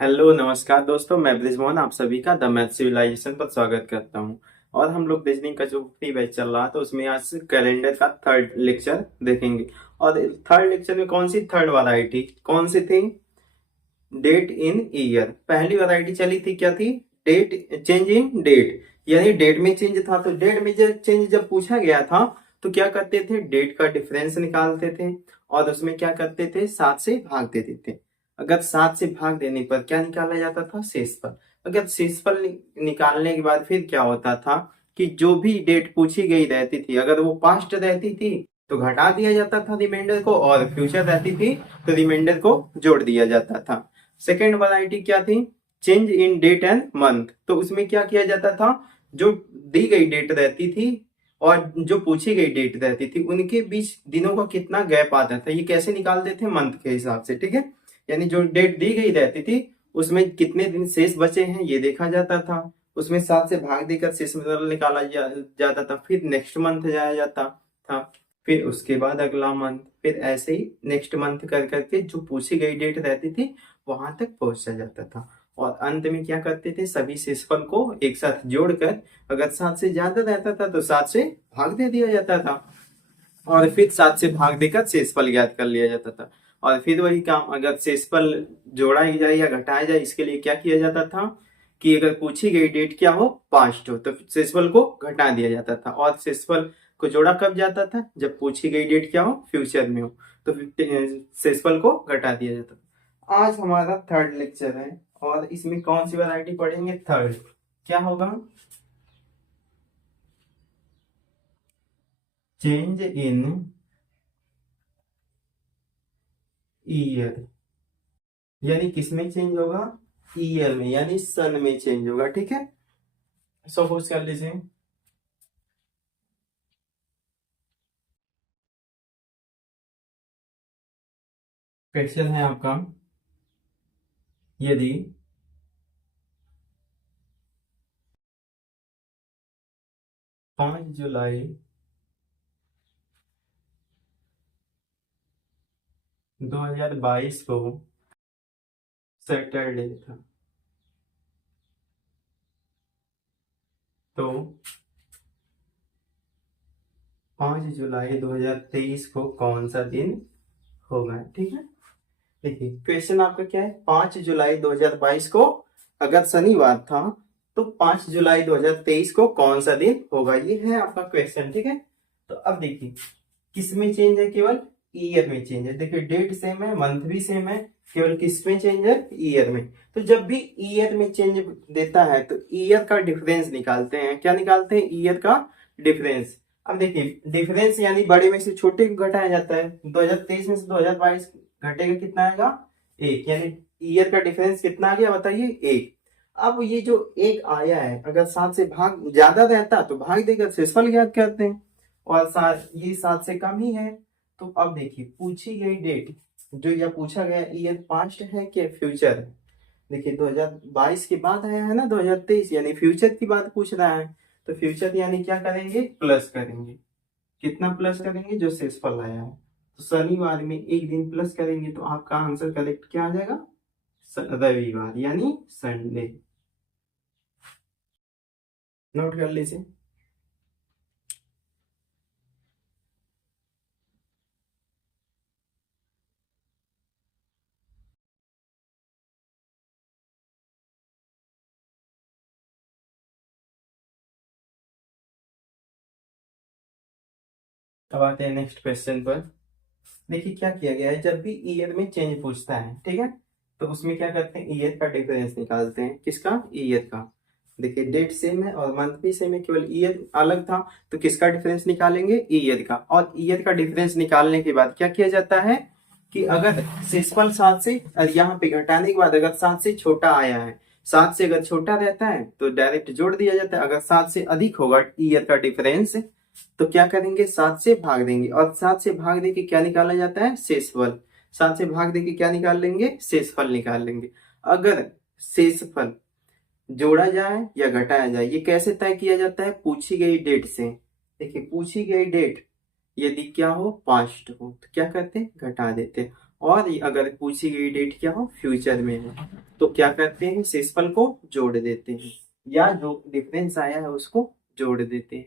Hello नमस्कार दोस्तों, मैं ब्रिजमोहन आप सभी का द मैथ सिविलाइजेशन पर स्वागत करता हूं। और हम लोग रीजनिंग का जो फ्री बैच चल रहा है तो उसमें आज कैलेंडर का थर्ड लेक्चर देखेंगे। और थर्ड लेक्चर में कौन सी थर्ड वैरायटी कौन सी थी? डेट इन ईयर। पहली वैरायटी चली थी, क्या थी? डेट चेंज इन डेट, यानी डेट में चेंज था। तो डेट में जब चेंज जब पूछा गया था तो क्या करते थे? डेट का डिफरेंस निकालते थे और उसमें क्या करते थे? 7 से भाग देते थे। अगर 7 से भाग देने पर क्या निकाला जाता था? शेषफल। अगर शेषफल निकालने के बाद फिर क्या होता था कि जो भी डेट पूछी गई रहती थी, अगर वो पास्ट रहती थी तो घटा दिया जाता था रिमाइंडर को, और फ्यूचर रहती थी तो रिमाइंडर को जोड़ दिया जाता था। सेकेंड वैरायटी क्या थी? Change in date and month. तो उसमें क्या किया जाता था? जो दी गई डेट रहती थी और जो पूछी गई डेट रहती थी उनके बीच दिनों का कितना गैप आता था, ये कैसे निकालते थे? मंथ के हिसाब से, ठीक है। यानी जो डेट दी गई रहती थी उसमें कितने दिन शेष बचे हैं ये देखा जाता था। उसमें 7 से भाग देकर शेष निकाला जाता था। फिर नेक्स्ट मंथ जाया जाता था, फिर उसके बाद अगला मंथ, फिर ऐसे ही नेक्स्ट मंथ कर करके जो पूछी गई डेट रहती थी वहां तक पहुंचा जाता था। और अंत में क्या करते थे? सभी शेषफल को एक साथ जोड़कर अगर 7 से ज्यादा रहता था तो 7 से भाग दे दिया जाता था और फिर 7 से भाग देकर शेषफल ज्ञात कर लिया जाता था। और फिर वही काम, अगर शेषफल जोड़ा ही जाए या घटाया जाए, इसके लिए क्या किया जाता था कि अगर पूछी गई डेट क्या हो? पास्ट हो, तो शेषफल को घटा दिया जाता था। और शेषफल को जोड़ा कब जाता था? जब पूछी गई डेट क्या हो? फ्यूचर में हो, तो शेषफल को घटा दिया जाता था। आज हमारा थर्ड लेक्चर है और इसमें कौन सी वैरायटी पढ़ेंगे? थर्ड। क्या होगा? Change in year. यानी किसमें चेंज होगा? ईयर में, यानी सन में चेंज होगा, ठीक है। सपोज कर लीजिए, क्वेश्चन है आपका, यदि 5 जुलाई 2022 को सैटरडे था तो 5 जुलाई 2023 को कौन सा दिन होगा, ठीक है। देखिए क्वेश्चन आपका क्या है? 5 जुलाई 2022 को अगर शनिवार था तो 5 जुलाई 2023 को कौन सा दिन होगा, ये है आपका क्वेश्चन, ठीक है। तो अब देखिए किस में चेंज है? केवल ईयर में चेंज है। देखिए डेट सेम है, मंथ भी सेम है, केवल किस में चेंज है? ईयर में। तो जब भी ईयर में चेंज देता है तो ईयर का डिफरेंस निकालते हैं। क्या निकालते हैं? ईयर का डिफरेंस। अब देखिए डिफरेंस यानी बड़े में से छोटे को घटाया जाता है। 2023 में से 2022 घटेगा, कितना आएगा? 1। यानी ईयर का डिफरेंस कितना आ गया बताइए? 1। अब ये जो 1 आया है, अगर 7 से भाग ज्यादा रहता तो भाग देकर शेषफल ज्ञात करते हैं, और 7 ये 7 से कम ही है। तो अब देखिए पूछी गई डेट, जो यह पूछा गया ईयर पास्ट है कि फ्यूचर है? देखिए 2022 के बाद आया है ना 2023, यानी फ्यूचर की बात पूछ रहा है। तो फ्यूचर यानी क्या करेंगे? प्लस करेंगे। कितना प्लस करेंगे? जो शेषफल आया है। तो शनिवार में एक दिन प्लस करेंगे तो आपका आंसर करेक्ट क्या आ जाएगा? रविवार, यानी संडे। नोट कर लीजिए। अब आते हैं नेक्स्ट क्वेश्चन पर। देखिए क्या किया गया है, जब भी ईयर में चेंज पूछता है, ठीक है, तो उसमें क्या करते हैं? ईयर का डिफरेंस निकालते हैं। किसका? ईयर का। देखिए डेट सेम है और मंथ भी सेम है, केवल ईयर अलग था, तो किसका डिफरेंस निकालेंगे? ईयर का। और ईयर का डिफरेंस निकालने के बाद क्या किया जाता है कि अगर शेषफल 7 से, यहाँ पे घटाने के बाद अगर 7 से छोटा आया है, 7 से अगर छोटा रहता है तो डायरेक्ट जोड़ दिया जाता है। अगर 7 से अधिक होगा ईयर का डिफरेंस तो क्या करेंगे? 7 से भाग देंगे, और 7 से भाग दे के क्या निकाला जाता है? शेषफल। 7 से भाग दे के क्या निकाल लेंगे? शेषफल निकाल लेंगे। अगर शेषफल जोड़ा जाए या घटाया जाए, ये कैसे तय किया जाता है? पूछी गई डेट से। देखिए पूछी गई डेट यदि क्या हो? पास्ट हो तो क्या करते हैं? घटा देते हैं। और अगर पूछी गई डेट क्या हो, फ्यूचर में है, तो क्या करते हैं, शेषफल को जोड़ देते हैं या जो डिफरेंस आया है उसको जोड़ देते हैं।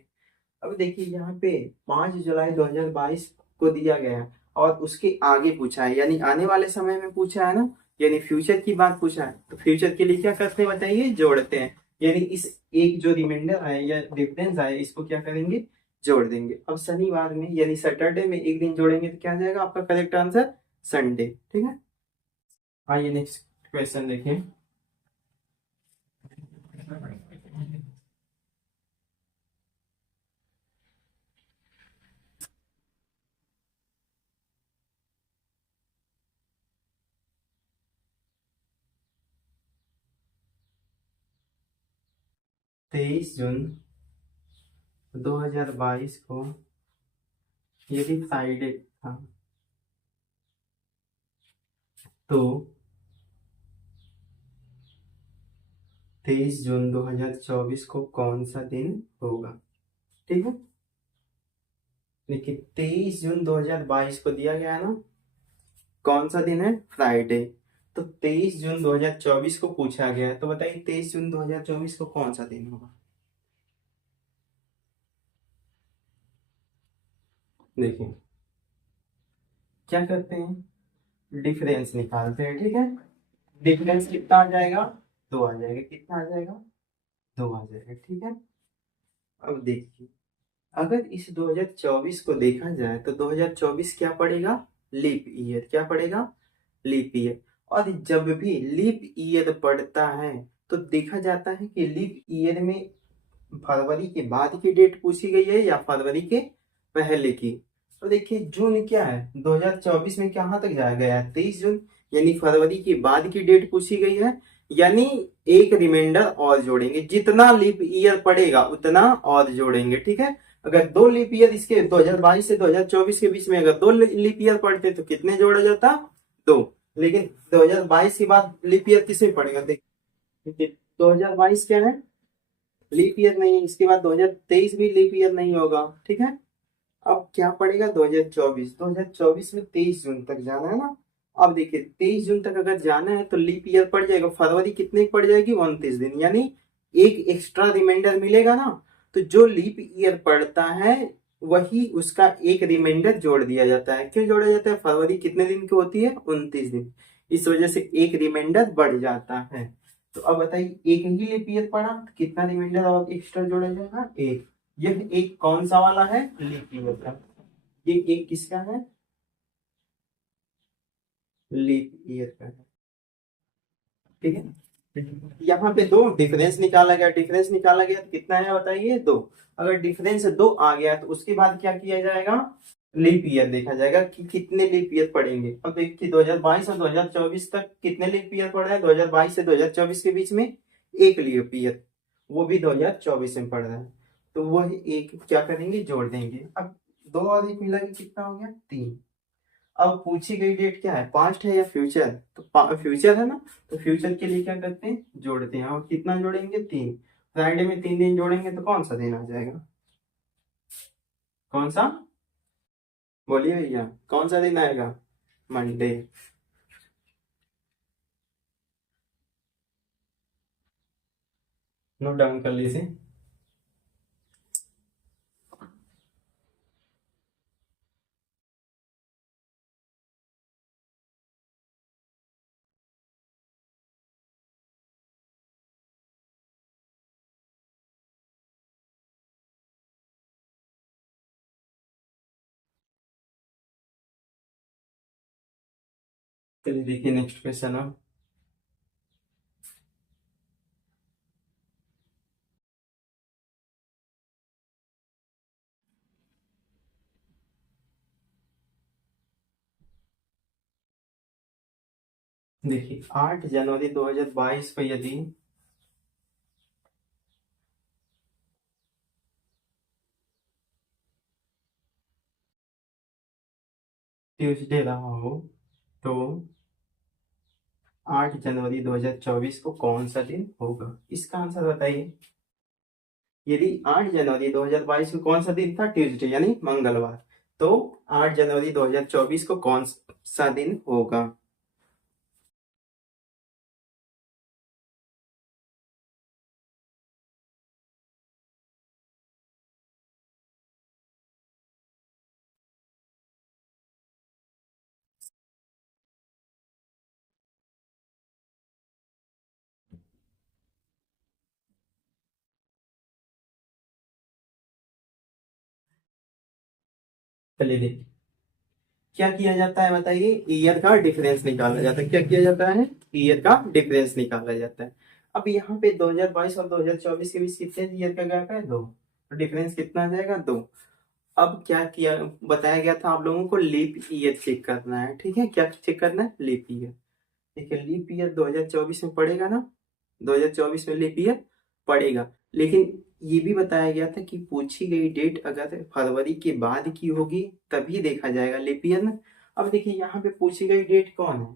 अब देखिए यहाँ पे 5 जुलाई 2022 को दिया गया है और उसके आगे पूछा है, यानी आने वाले समय में पूछा है ना, यानी फ्यूचर की बात पूछा है, तो फ्यूचर के लिए क्या करते हैं बताइए, जोड़ते हैं। यानी इस एक जो रिमाइंडर आया या डिफरेंस आया इसको क्या करेंगे, जोड़ देंगे। अब शनिवार में यानी सैटरडे में एक दिन जोड़ेंगे तो क्या आ जाएगा आपका करेक्ट आंसर, संडे। ठीक है, आइए नेक्स्ट क्वेश्चन देखिए। तेईस जून 2022 को यदि फ्राइडे था तो 23 जून 2024 को कौन सा दिन होगा। ठीक है, देखिए 23 जून 2022 को दिया गया है ना, कौन सा दिन है, फ्राइडे। तो 23 जून 2024 को पूछा गया है, तो बताइए 23 जून 2024 को कौन सा दिन होगा। देखिए क्या करते हैं, डिफरेंस निकालते हैं। ठीक है, डिफरेंस कितना आ जाएगा, 2 आ जाएगा। कितना आ जाएगा, 2 आ जाएगा। ठीक है, अब देखिए अगर इस 2024 को देखा जाए तो 2024 क्या पड़ेगा, लीप ईयर। क्या पड़ेगा, लीप ईयर। और जब भी लीप ईयर पड़ता है तो देखा जाता है कि लीप ईयर में फरवरी के बाद की डेट पूछी गई है या फरवरी के पहले की। तो देखिए जून क्या है, 2024 में कहाँ तक जाया गया है, 23 जून, यानी फरवरी के बाद की डेट पूछी गई है। यानी एक रिमाइंडर और जोड़ेंगे, जितना लीप ईयर पड़ेगा उतना और जोड़ेंगे। ठीक है, अगर 2 लीप ईयर इसके 2022 से 2024 के बीच में अगर 2 लीप ईयर पड़ते तो कितने जोड़ा जाता, 2। लेकिन 2022 के बाद लीप ईयर किसमें पड़ेगा, देखिए 2022 क्या है, लीप ईयर नहीं है, इसके बाद 2023 भी लीप ईयर नहीं होगा। ठीक है, अब क्या पड़ेगा, 2024। 2024 में 23 जून तक जाना है ना। अब देखिए 23 जून तक अगर जाना है तो लीप ईयर पड़ जाएगा, फरवरी कितने की पड़ जाएगी, 29 दिन, यानी एक एक्स्ट्रा रिमाइंडर मिलेगा ना। तो जो लीप ईयर पड़ता है वही उसका एक रिमाइंडर जोड़ दिया जाता है। क्यों जोड़ा जाता है, फरवरी कितने दिन की होती है, 29 दिन, इस वजह से एक रिमाइंडर बढ़ जाता है। तो अब बताइए एक ही लीप ईयर पड़ा तो कितना रिमाइंडर और एक्स्ट्रा जोड़ा जाएगा, एक। यह एक कौन सा वाला है, लीप ईयर का। ये एक किसका है, लीप ईयर का है। ठीक है, यहाँ पे दो डिफरेंस निकाला गया, डिफरेंस निकाला गया तो कितना है बताइए, 2। अगर डिफरेंस 2 आ गया तो उसके बाद क्या किया जाएगा, लीप ईयर देखा जाएगा कि कितने लीप ईयर पड़ेंगे। अब देखिए 2022 और 2024 तक कितने लीप ईयर पड़ रहे हैं, 2022 से 2024 के बीच में एक लीप ईयर, वो भी 2024 में पड़ रहा है। तो वह एक क्या करेंगे, जोड़ देंगे। अब 2 और 1 मिला के कितना हो गया, 3। अब पूछी गई डेट क्या है, पास्ट है या फ्यूचर, तो फ्यूचर है ना, तो फ्यूचर के लिए क्या करते हैं, जोड़ते हैं। और कितना जोड़ेंगे, 3। फ्राइडे में 3 दिन जोड़ेंगे तो कौन सा दिन आ जाएगा, कौन सा, बोलिए भैया, कौन सा दिन आएगा, मंडे। नोट डाउन कर लीजिए। चलिए देखिए नेक्स्ट क्वेश्चन अब। देखिए 8 जनवरी 2022 को यदि ट्यूसडे रहा हो तो 8 जनवरी 2024 को कौन सा दिन होगा, इसका आंसर बताइए। यदि 8 जनवरी 2022 को कौन सा दिन था, ट्यूसडे यानी मंगलवार, तो 8 जनवरी 2024 को कौन सा दिन होगा। चलिए देखिए क्या किया जाता है बताइए, ईयर का डिफरेंस निकाला जाता है। क्या किया जाता है, ईयर का डिफरेंस निकाला जाता है। अब यहाँ पे 2022 और 2024 के बीच कितने ईयर का गैप है, 2। तो डिफरेंस कितना आ जाएगा, 2। अब क्या किया, बताया गया था आप लोगों को लीप ईयर चेक करना है। ठीक है, क्या चेक करना है, लीप ईयर। ठीक है, लीप ईयर 2024 में पड़ेगा ना, 2024 में लीप ईयर पड़ेगा। लेकिन ये भी बताया गया था कि पूछी गई डेट अगर फरवरी के बाद की होगी तभी देखा जाएगा लीप ईयर ना। अब देखिए यहाँ पे पूछी गई डेट कौन है,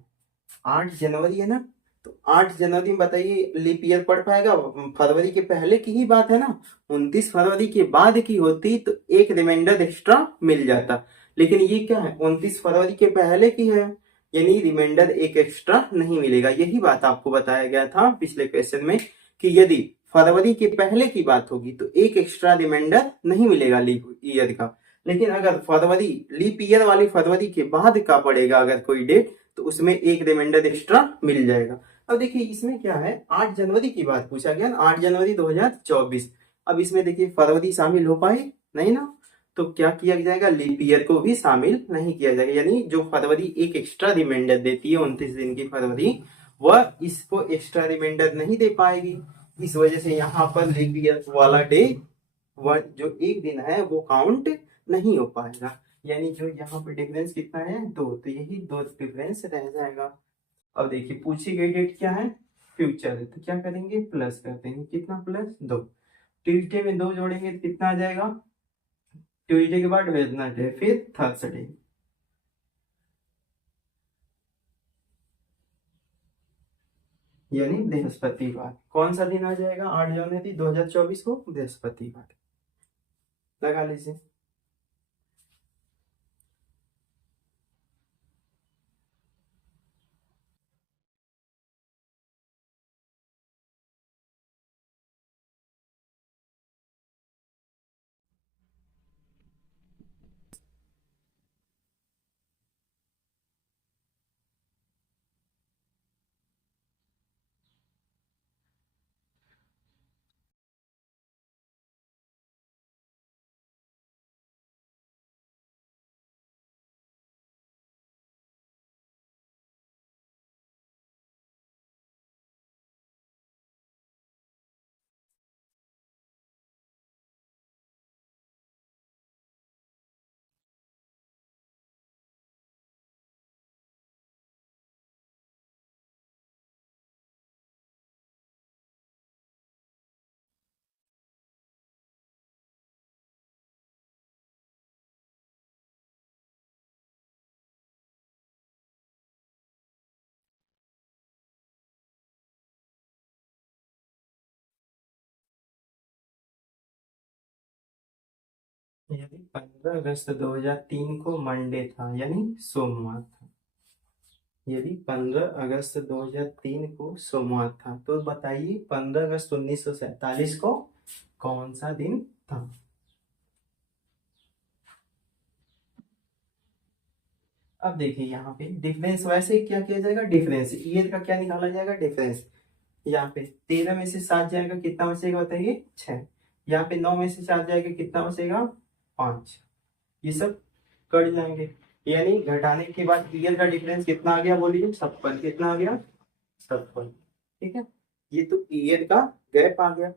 8 जनवरी है ना। तो 8 जनवरी में बताइए लीप ईयर पड़ पाएगा, फरवरी के पहले की ही बात है ना। 29 फरवरी के बाद की होती तो एक रिमाइंडर एक्स्ट्रा मिल जाता। लेकिन ये क्या है, 29 फरवरी के पहले की है, यानी रिमाइंडर एक एक्स्ट्रा नहीं मिलेगा। यही बात आपको बताया गया था पिछले क्वेश्चन में कि यदि फरवरी के पहले की बात होगी तो एक एक्स्ट्रा रिमाइंडर नहीं मिलेगा लीप ईयर का। लेकिन अगर फरवरी लीप ईयर वाली फरवरी के बाद का पड़ेगा अगर कोई डेट, तो उसमें एक रिमाइंडर एक्स्ट्रा मिल जाएगा। अब देखिए इसमें क्या है, 8 जनवरी की बात पूछा गया ना, 8 जनवरी 2024। अब इसमें देखिए फरवरी शामिल हो पाए नहीं ना, तो क्या किया जाएगा, लीप ईयर को भी शामिल नहीं किया जाएगा। यानी जो फरवरी एक एक्स्ट्रा रिमाइंडर देती है 29 दिन की फरवरी, वह इसको एक्स्ट्रा रिमाइंडर नहीं दे पाएगी। इस वजह से यहाँ पर लीप ईयर वाला डे, वह जो एक दिन है वो काउंट नहीं हो पाएगा। यानी जो यहाँ पे डिफरेंस कितना है, 2। तो यही 2 डिफरेंस रह जाएगा। अब देखिए पूछी गई डेट क्या है, फ्यूचर है, तो क्या करेंगे, प्लस कर देंगे। कितना, +2। ट्यूसडे में 2 जोड़ेंगे तो कितना आ जाएगा, ट्यूसडे के बाद वेडनेसडे, फिर थर्सडे, यानी बृहस्पतिवार। कौन सा दिन आ जाएगा, 8 जनवरी 2024 को, बृहस्पतिवार। लगा लीजिए। यानी 15 अगस्त 2003 को मंडे था, यानी सोमवार था। यदि 15 अगस्त 2003 को सोमवार था, तो बताइए 15 अगस्त 1947 को कौन सा दिन था। अब देखिए यहाँ पे डिफरेंस, वैसे क्या किया जाएगा, डिफरेंस ईयर का क्या निकाला जाएगा, डिफरेंस। यहाँ पे 13 में से 7 जाएगा, कितना बचेगा बताइए, 6। यहाँ पे 9 में से 7 जाएगा, कितना बचेगा, 5। ये सब कट जाएंगे, यानी घटाने के बाद ईयर का डिफरेंस कितना आ गया, बोलिए, 56। कितना आ गया, 56। ठीक है, ये तो ईयर का गैप आ गया।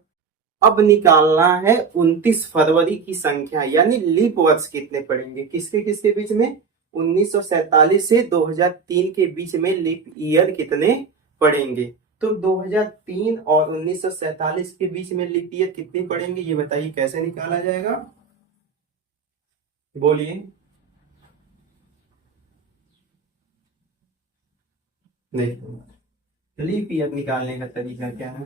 अब निकालना है 29 फरवरी की संख्या, यानी लीप वर्ष कितने पड़ेंगे, किसके किसके बीच में, 1947 से 2003 के बीच में लीप ईयर कितने पड़ेंगे। तो 2003 और 1947 के बीच में लीप ईयर कितने पड़ेंगे, ये बताइए कैसे निकाला जाएगा, बोलिए। देखिए लीप ईयर निकालने का तरीका क्या है,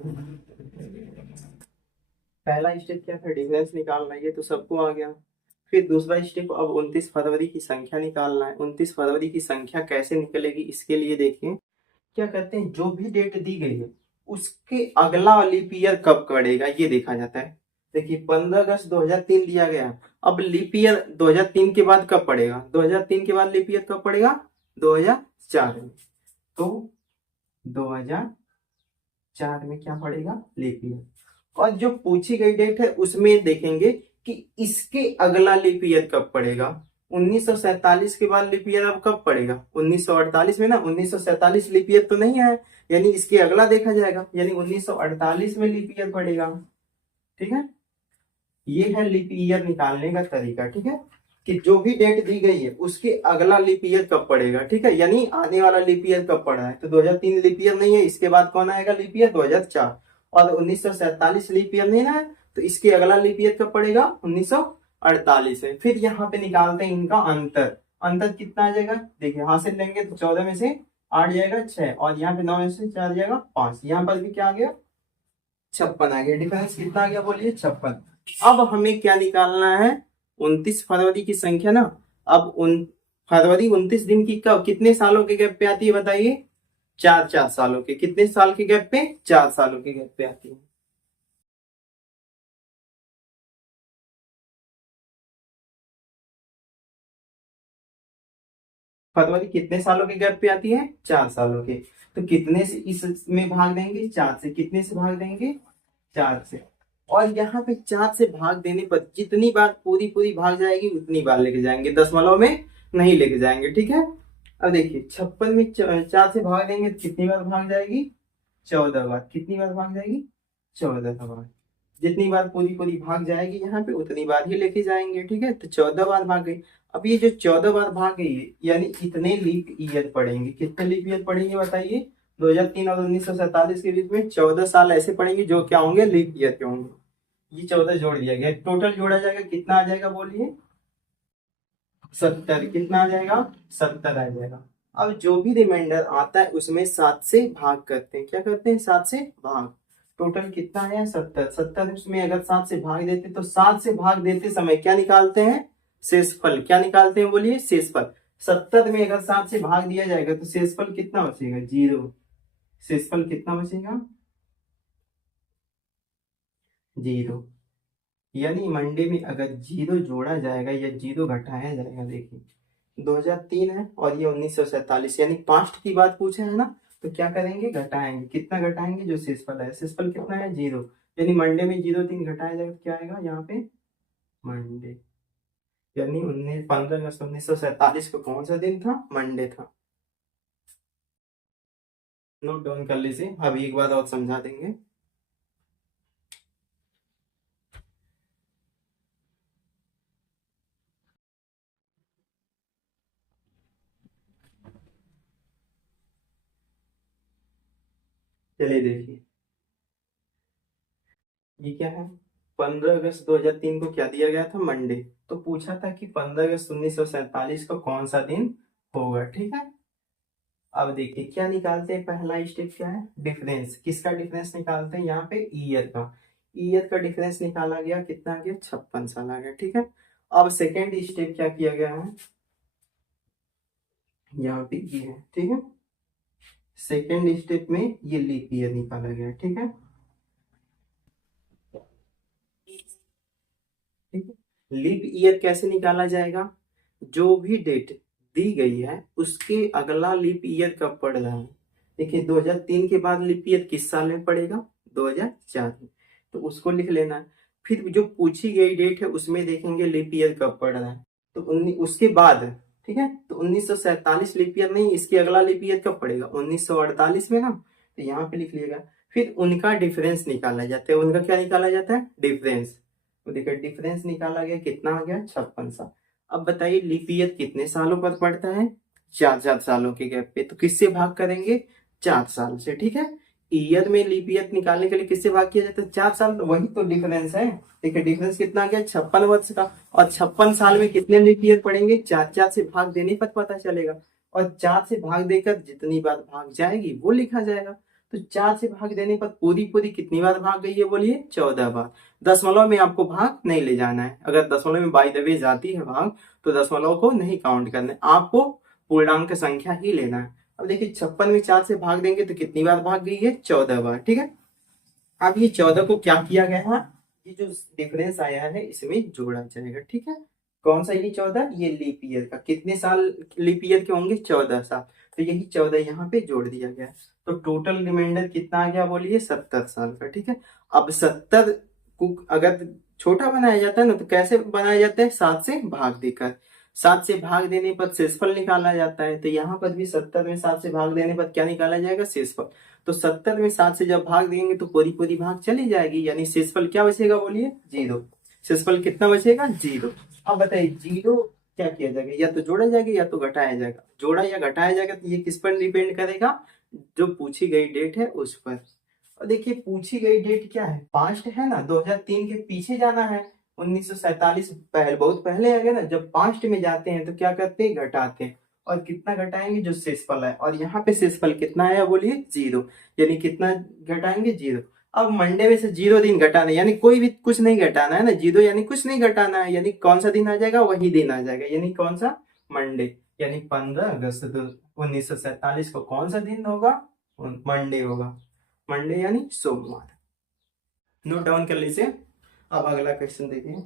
पहला स्टेप क्या था, डिफरेंस निकालना, ये तो सबको आ गया। फिर दूसरा स्टेप, अब 29 फरवरी की संख्या निकालना है। 29 फरवरी की संख्या कैसे निकलेगी, इसके लिए देखिए क्या करते हैं, जो भी डेट दी गई है उसके अगला लीप ईयर कब पड़ेगा ये देखा जाता है। देखिए 15 अगस्त 2003 दिया गया है, अब लीप ईयर 2003 के बाद कब पड़ेगा, 2003 के बाद लीप ईयर कब पड़ेगा, 2004 में। तो 2004 में क्या पड़ेगा, लीप ईयर। और जो पूछी गई डेट है उसमें देखेंगे कि इसके अगला लीप ईयर कब पड़ेगा। 1947 के बाद लीप ईयर अब कब पड़ेगा, 1948 में ना, 1947 लीप ईयर तो नहीं है, यानी इसके अगला देखा जाएगा, यानी 1948 में लीप ईयर पड़ेगा। ठीक है, ये है लीप ईयर निकालने का तरीका। ठीक है, कि जो भी डेट दी गई है उसके अगला लीप ईयर कब पड़ेगा। ठीक है, यानी आने वाला लीप ईयर कब पड़ा है, तो 2003 लीप ईयर नहीं है, इसके बाद कौन आएगा लीप ईयर, 2004। और 1947 लीप ईयर नहीं ना है, तो इसके अगला लीप ईयर कब पड़ेगा, 1948 में। फिर यहाँ पे निकालते हैं इनका अंतर। अंतर कितना आ जाएगा, देखिए यहां से लेंगे तो 14 में से 8 जाएगा 6, और यहाँ पे 9 में से 4 जाएगा 5, यहाँ पर भी क्या आ गया, 56 आ गया। डिफरेंस कितना आ गया बोलिए, 56। अब हमें क्या निकालना है, 29 फरवरी की संख्या ना। अब उन फरवरी 29 दिन की कब, कितने सालों के गैप पे आती है बताइए, 4 सालों के। कितने साल के गैप पे, 4 सालों के गैप पे आती है। फरवरी कितने सालों के गैप पे आती है, 4 सालों के। तो कितने से इसमें भाग देंगे, 4 से। कितने से भाग देंगे, 4 से। और यहाँ पे 4 से भाग देने पर जितनी बार पूरी पूरी भाग जाएगी उतनी बार लेके जाएंगे, दशमलव में नहीं लेके जाएंगे। ठीक है, अब देखिए 56 में 4 से भाग देंगे तो कितनी बार भाग जाएगी, 14 बार। कितनी बार भाग जाएगी, 14 बार। जितनी बार पूरी पूरी भाग जाएगी यहाँ पे उतनी बार ही लेके जाएंगे। ठीक है, तो 14 बार भाग गई। अब ये जो 14 बार भाग गई है, यानी इतने लीप ईयर पड़ेंगे। कितने लीप ईयर पड़ेंगे बताइए, 2003 और 1947 के बीच में 14 साल ऐसे पड़ेंगे जो क्या होंगे, लीप ईयर के होंगे। ये 14 जोड़ दिया गया, टोटल जोड़ा जाएगा, कितना आ जाएगा बोलिए, 70। कितना आ जाएगा, 70 आ जाएगा। अब जो भी रिमाइंडर आता है उसमें 7 से भाग करते हैं। क्या करते हैं, 7 से भाग। टोटल कितना है, 70। 70 उसमें अगर 7 से भाग देते तो 7 से भाग देते समय क्या निकालते हैं, शेषफल। क्या निकालते हैं बोलिए, शेषफल। 70 में अगर 7 से भाग दिया जाएगा तो शेषफल कितना बचेगा, 0। शेषफल कितना बचेगा, 0। यानी मंडे में अगर 0 जोड़ा जाएगा या 0 घटाया जाएगा, देखिए 2003 है और ये 1947, यानी पास्ट की बात पूछे है ना, तो क्या करेंगे, घटाएंगे। कितना घटाएंगे, जो शेषफल है, शेषफल कितना है, 0। यानी मंडे में 0 3 घटाया जाएगा तो क्या आएगा यहाँ पे, मंडे। यानी 15 अगस्त 1947 को कौन सा दिन था, मंडे था। नोट डाउन कर लीजिए, अभी एक बार और समझा देंगे। चलिए देखिए, ये क्या है, 15 अगस्त 2003 को क्या दिया गया था, मंडे। तो पूछा था कि 15 अगस्त 1947 को कौन सा दिन होगा। ठीक है, अब देखिए क्या निकालते हैं, पहला स्टेप क्या है, डिफरेंस। किसका डिफरेंस निकालते हैं, यहाँ पे ईयर का। ईयर का डिफरेंस निकाला गया, कितना आ गया, 56 साल आ गया। ठीक है, अब सेकेंड स्टेप क्या किया गया है, यहाँ पे ये है। ठीक है, सेकेंड स्टेप में ये लीप ईयर निकाला गया। ठीक है, ठीक है, लीप ईयर कैसे निकाला जाएगा, जो भी डेट दी गई है उसके अगला लीप ईयर कब पड़ रहा है। देखिए 2003 के बाद लीप ईयर किस साल में पड़ेगा, 2004 में, तो उसको लिख लेना है। फिर जो पूछी गई डेट है उसमें देखेंगे लीप ईयर कब पड़ रहा है, तो उसके बाद, ठीक है, तो 1947 लीप ईयर नहीं, इसके अगला लीप ईयर कब पड़ेगा, 1948 में ना, तो यहाँ पे लिख लिएगा। फिर उनका डिफरेंस निकाला जाता है। उनका क्या निकाला जाता है, डिफरेंस। तो देखिए डिफरेंस निकाला गया, कितना आ गया, 56 साल। अब बताइए लीप ईयर कितने सालों पर पड़ता है, 4 सालों के गैप पे। तो किससे भाग करेंगे, 4 साल से। ठीक है, ईयर में लीप ईयर निकालने के लिए किससे भाग किया जाता है, 4 साल। वही तो डिफरेंस है। देखिए डिफरेंस कितना आ गया, 56 वर्ष का। और 56 साल में कितने लीप ईयर पड़ेंगे, 4 से भाग देने पर पता चलेगा। और 4 से भाग देकर जितनी बार भाग जाएगी वो लिखा जाएगा। तो 4 से भाग देने पर पूरी पूरी कितनी बार भाग गई है बोलिए? 14 बार। दशमलव में आपको भाग नहीं ले जाना है। अगर दशमलव में बाय द वे जाती है भाग तो दशमलव को नहीं काउंट करना है, आपको पूर्णांक संख्या ही लेना है। अब देखिए 56 में 4 से भाग देंगे तो कितनी बार भाग गई है? 14 बार। ठीक है, अब ये 14 को क्या किया गया है, ये जो डिफरेंस आया है इसमें जोड़ा जाएगा। ठीक है, कौन सा ये 14? ये लीप ईयर का। कितने साल लीप ईयर के होंगे? 14 साल। तो यही 14 यहाँ पे जोड़ दिया गया। तो टोटल रिमाइंडर कितना आ गया बोलिए? 70 साल का। ठीक है, अब 70 को अगर छोटा बनाया जाता है ना तो कैसे बनाया जाता है? 7 से भाग देकर। 7 से भाग देने पर शेषफल निकाला जाता है। तो यहाँ पर भी 70 में 7 से भाग देने पर क्या निकाला जाएगा? शेषफल। तो 70 में 7 से जब भाग देंगे तो पूरी पूरी भाग चली जाएगी, यानी शेषफल क्या बचेगा बोलिए? 0। शेषफल कितना बचेगा? 0। अब बताइए 0 क्या किया जाएगा? या तो जोड़ा जाएगा या तो घटाया जाएगा। जोड़ा या घटाया जाएगा तो ये किस पर डिपेंड करेगा? जो पूछी गई डेट है उस पर। और देखिए पूछी गई डेट क्या है? पास्ट है ना, 2003 के पीछे जाना है। 1947 पहले, बहुत पहले आ गया ना। जब पास्ट में जाते हैं तो क्या करते हैं? घटाते हैं। और कितना घटाएंगे? जो शेषफल है। और यहाँ पे शेषफल कितना आया बोलिए? 0। यानी कितना घटाएंगे? 0। अब मंडे में से 0 दिन घटाना, यानी कोई भी कुछ नहीं घटाना है ना। 0 यानी कुछ नहीं घटाना है, यानी कौन सा दिन आ जाएगा? वही दिन आ जाएगा। यानी कौन सा? मंडे। यानी 15 अगस्त 1947 को कौन सा दिन होगा? मंडे होगा। मंडे यानी सोमवार। नोट डाउन कर लीजिए। अब अगला क्वेश्चन देखिए।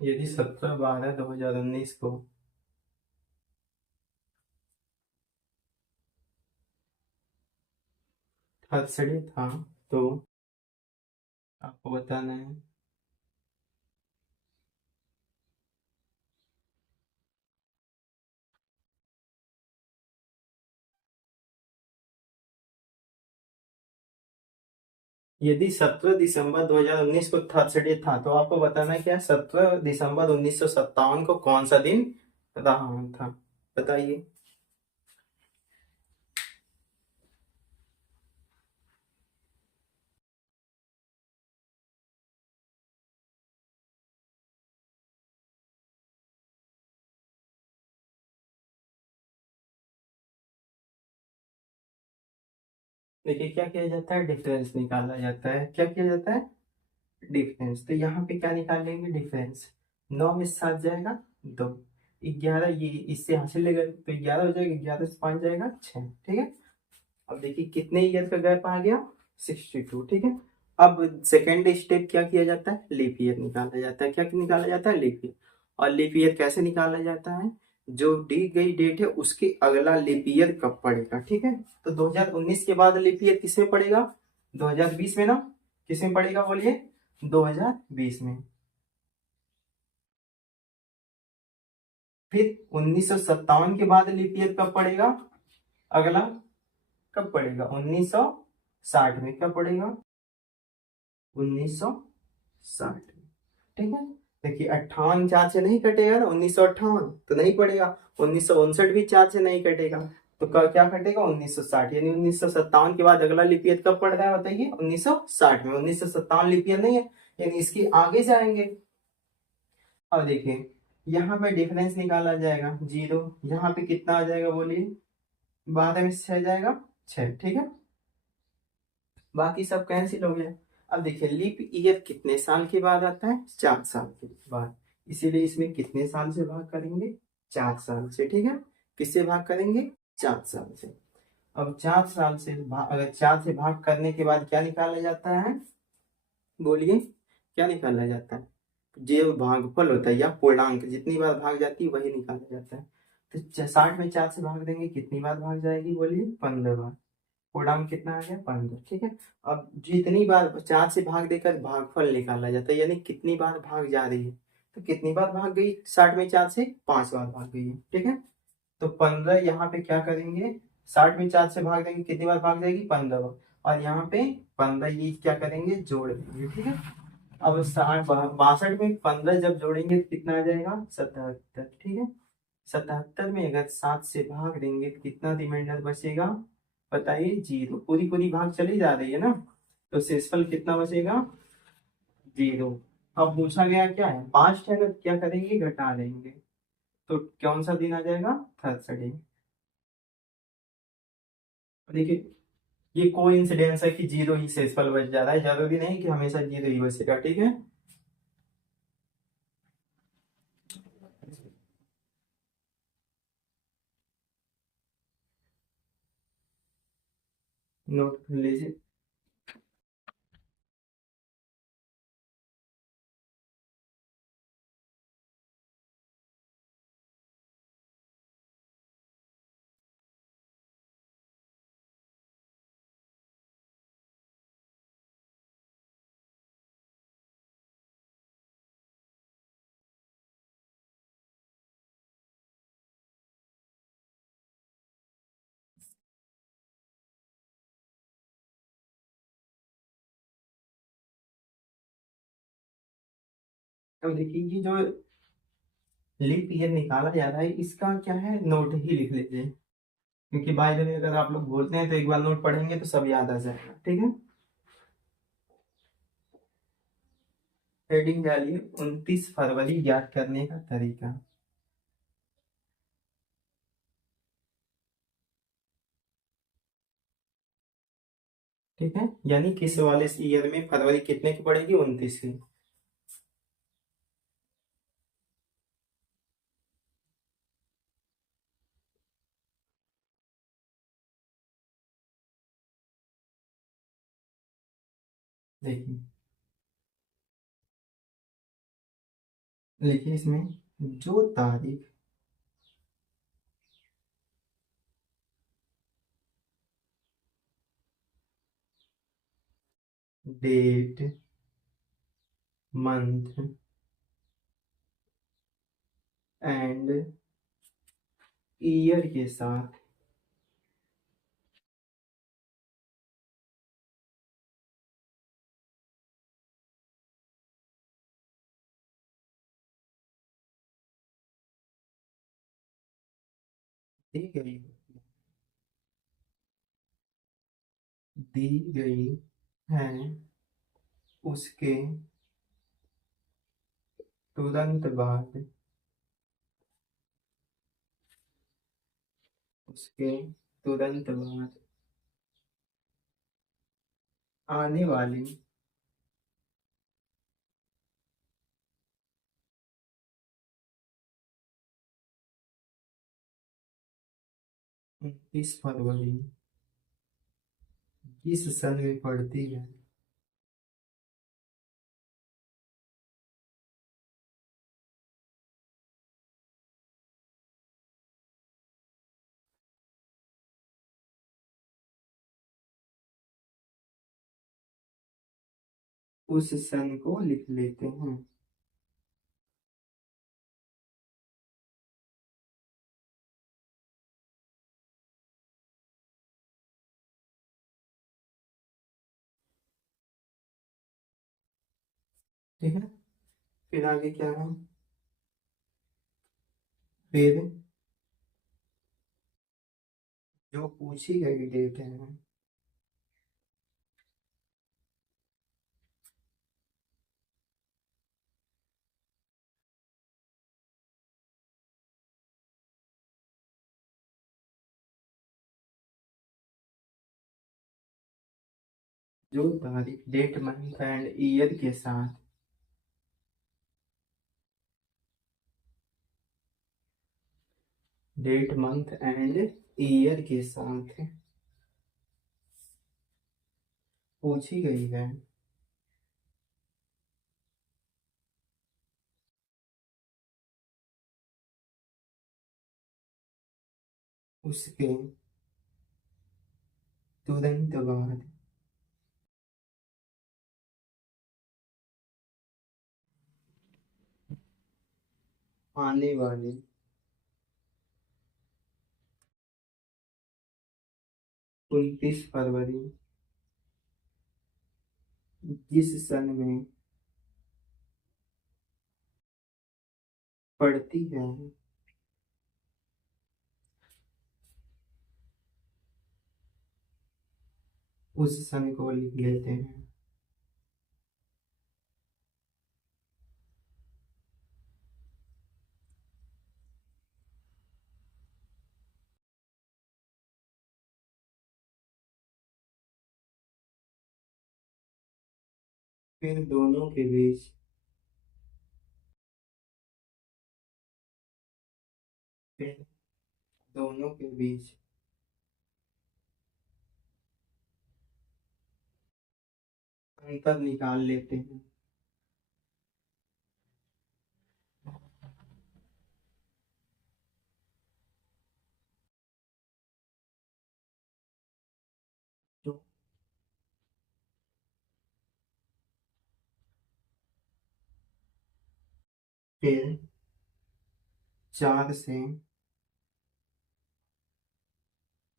यदि 17/12/2019 को थर्सडे था तो आपको बताना है यदि 17 दिसंबर 2019 को थर्सडे था तो आपको बताना है क्या? 17 दिसंबर 1957 को कौन सा दिन रहा था? बताइए। देखिए क्या किया जाता है? डिफरेंस निकाला जाता है। क्या किया जाता है? डिफरेंस। तो यहाँ पे क्या निकालेंगे? डिफरेंस। 9 में 7 जाएगा 2। 11 ये इससे हासिल लेगा तो 11 हो जाएगा। 11 से 5 जाएगा 6। ठीक है, अब देखिए कितने ईयर का गैप आ गया? 62। ठीक है, अब सेकेंड स्टेप क्या किया जाता है? लीप ईयर निकाला जाता है। क्या निकाला जाता है? Leap year. और लीप ईयर कैसे निकाला जाता है? जो दी गई डेट है उसके अगला लीप ईयर कब पड़ेगा। ठीक है, तो 2019 के बाद लीप ईयर किसमें पड़ेगा? 2020 में ना। किसमें पड़ेगा बोलिए? 2020 में। फिर 1957 के बाद लीप ईयर कब पड़ेगा? अगला कब पड़ेगा? 1960 में। कब पड़ेगा? 1960 में। ठीक है, देखिए 58 4 से नहीं कटेगा ना। 1958 तो नहीं पड़ेगा। 1959 भी 4 से नहीं कटेगा। तो क्या कटेगा? 1960। यानी 1957 के बाद अगला लीप ईयर कब पड़ रहा है बताइए? 1960 में। 1957 लीप ईयर नहीं है, यानी इसके आगे जाएंगे। अब देखिए यहाँ पे डिफरेंस निकाला जाएगा 0। यहाँ पे कितना आ जाएगा बोलिए? 12 में 6 जाएगा 6। ठीक है, बाकी सब कैंसिल हो गया। अब देखिए लीप ईयर कितने साल के बाद आता है? 4 साल के बाद। इसीलिए इसमें कितने साल से भाग करेंगे? 4 साल से। ठीक है, किससे भाग करेंगे? 4 साल से। अब 4 साल से अगर 4 से भाग करने के बाद क्या निकाला जाता है बोलिए? क्या निकाला जाता है? जो भागफल होता है या पूर्णांक जितनी बार भाग जाती है वही निकाला जाता है। तो 60 में 4 से भाग देंगे कितनी बार भाग जाएगी बोलिए? 15 बार। कोडाम कितना आ गया? 15। ठीक है, अब जितनी बार 4 से भाग देकर भागफल निकाला जाता है, यानी कितनी बार भाग जा रही है। तो कितनी बार भाग गई 60 में 4 से? 5 बार भाग गई है। ठीक है, तो 15 यहाँ पे क्या करेंगे, 60 में 4 से भाग देंगे, कितनी बार भाग जाएगी? 15 बार। और यहाँ पे 15 ये क्या करेंगे, जोड़ देंगे। ठीक है, अब 62 में 15 जब जोड़ेंगे तो कितना आ जाएगा? 77। ठीक है, 77 में अगर 7 से भाग देंगे तो कितना रिमाइंडर बचेगा? बताइए, 0। पूरी पूरी भाग चली जा रही है ना, तो शेषफल कितना बचेगा? 0। अब पूछा गया क्या है, 5 है, अगर क्या करेंगे, घटा देंगे, तो कौन सा दिन आ जाएगा? थर्सडे। देखिए, ये कोई इंसिडेंस है कि 0 ही शेषफल बच जा रहा है, जरूरी नहीं कि हमेशा 0 ही बचेगा। ठीक है, नोट कर लीजिए। अब देखिए, ये जो लीप ईयर निकाला जा रहा है, इसका क्या है, नोट ही लिख लीजिए, क्योंकि बाय द वे अगर आप लोग बोलते हैं तो एक बार नोट पढ़ेंगे तो सब याद आ जाएगा। ठीक है, हेडिंग डालिए 29 फरवरी याद करने का तरीका। ठीक है, यानी किस वाले ईयर में फरवरी कितने की पड़ेगी? 29 की। देखिए, लिखिए इसमें जो तारीख डेट मंथ एंड ईयर के साथ दी गई दी गई है, उसके तुरंत बाद, उसके तुरंत बाद आने वाली 29 फरवरी किस सन में पड़ती है? उस सन को लिख लेते हैं। ठीक है, फिर आगे क्या है, फिर जो पूछी गई डेट है, जो तारीख डेट मंथ एंड ईयर के साथ डेट मंथ एंड ईयर के साथ पूछी गई है, उसके तुरंत बाद आने वाली 29 फरवरी जिस सन में पड़ती है उस सन को लिख लेते हैं। फिर दोनों के बीच फिर दोनों के बीच अंतर निकाल लेते हैं। तो फिर 4 से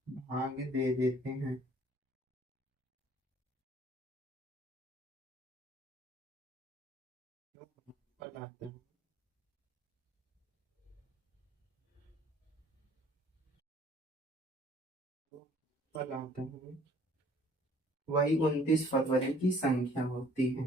भाग दे देते हैं। पर आता है पर आता है वही 29 फरवरी की संख्या होती है।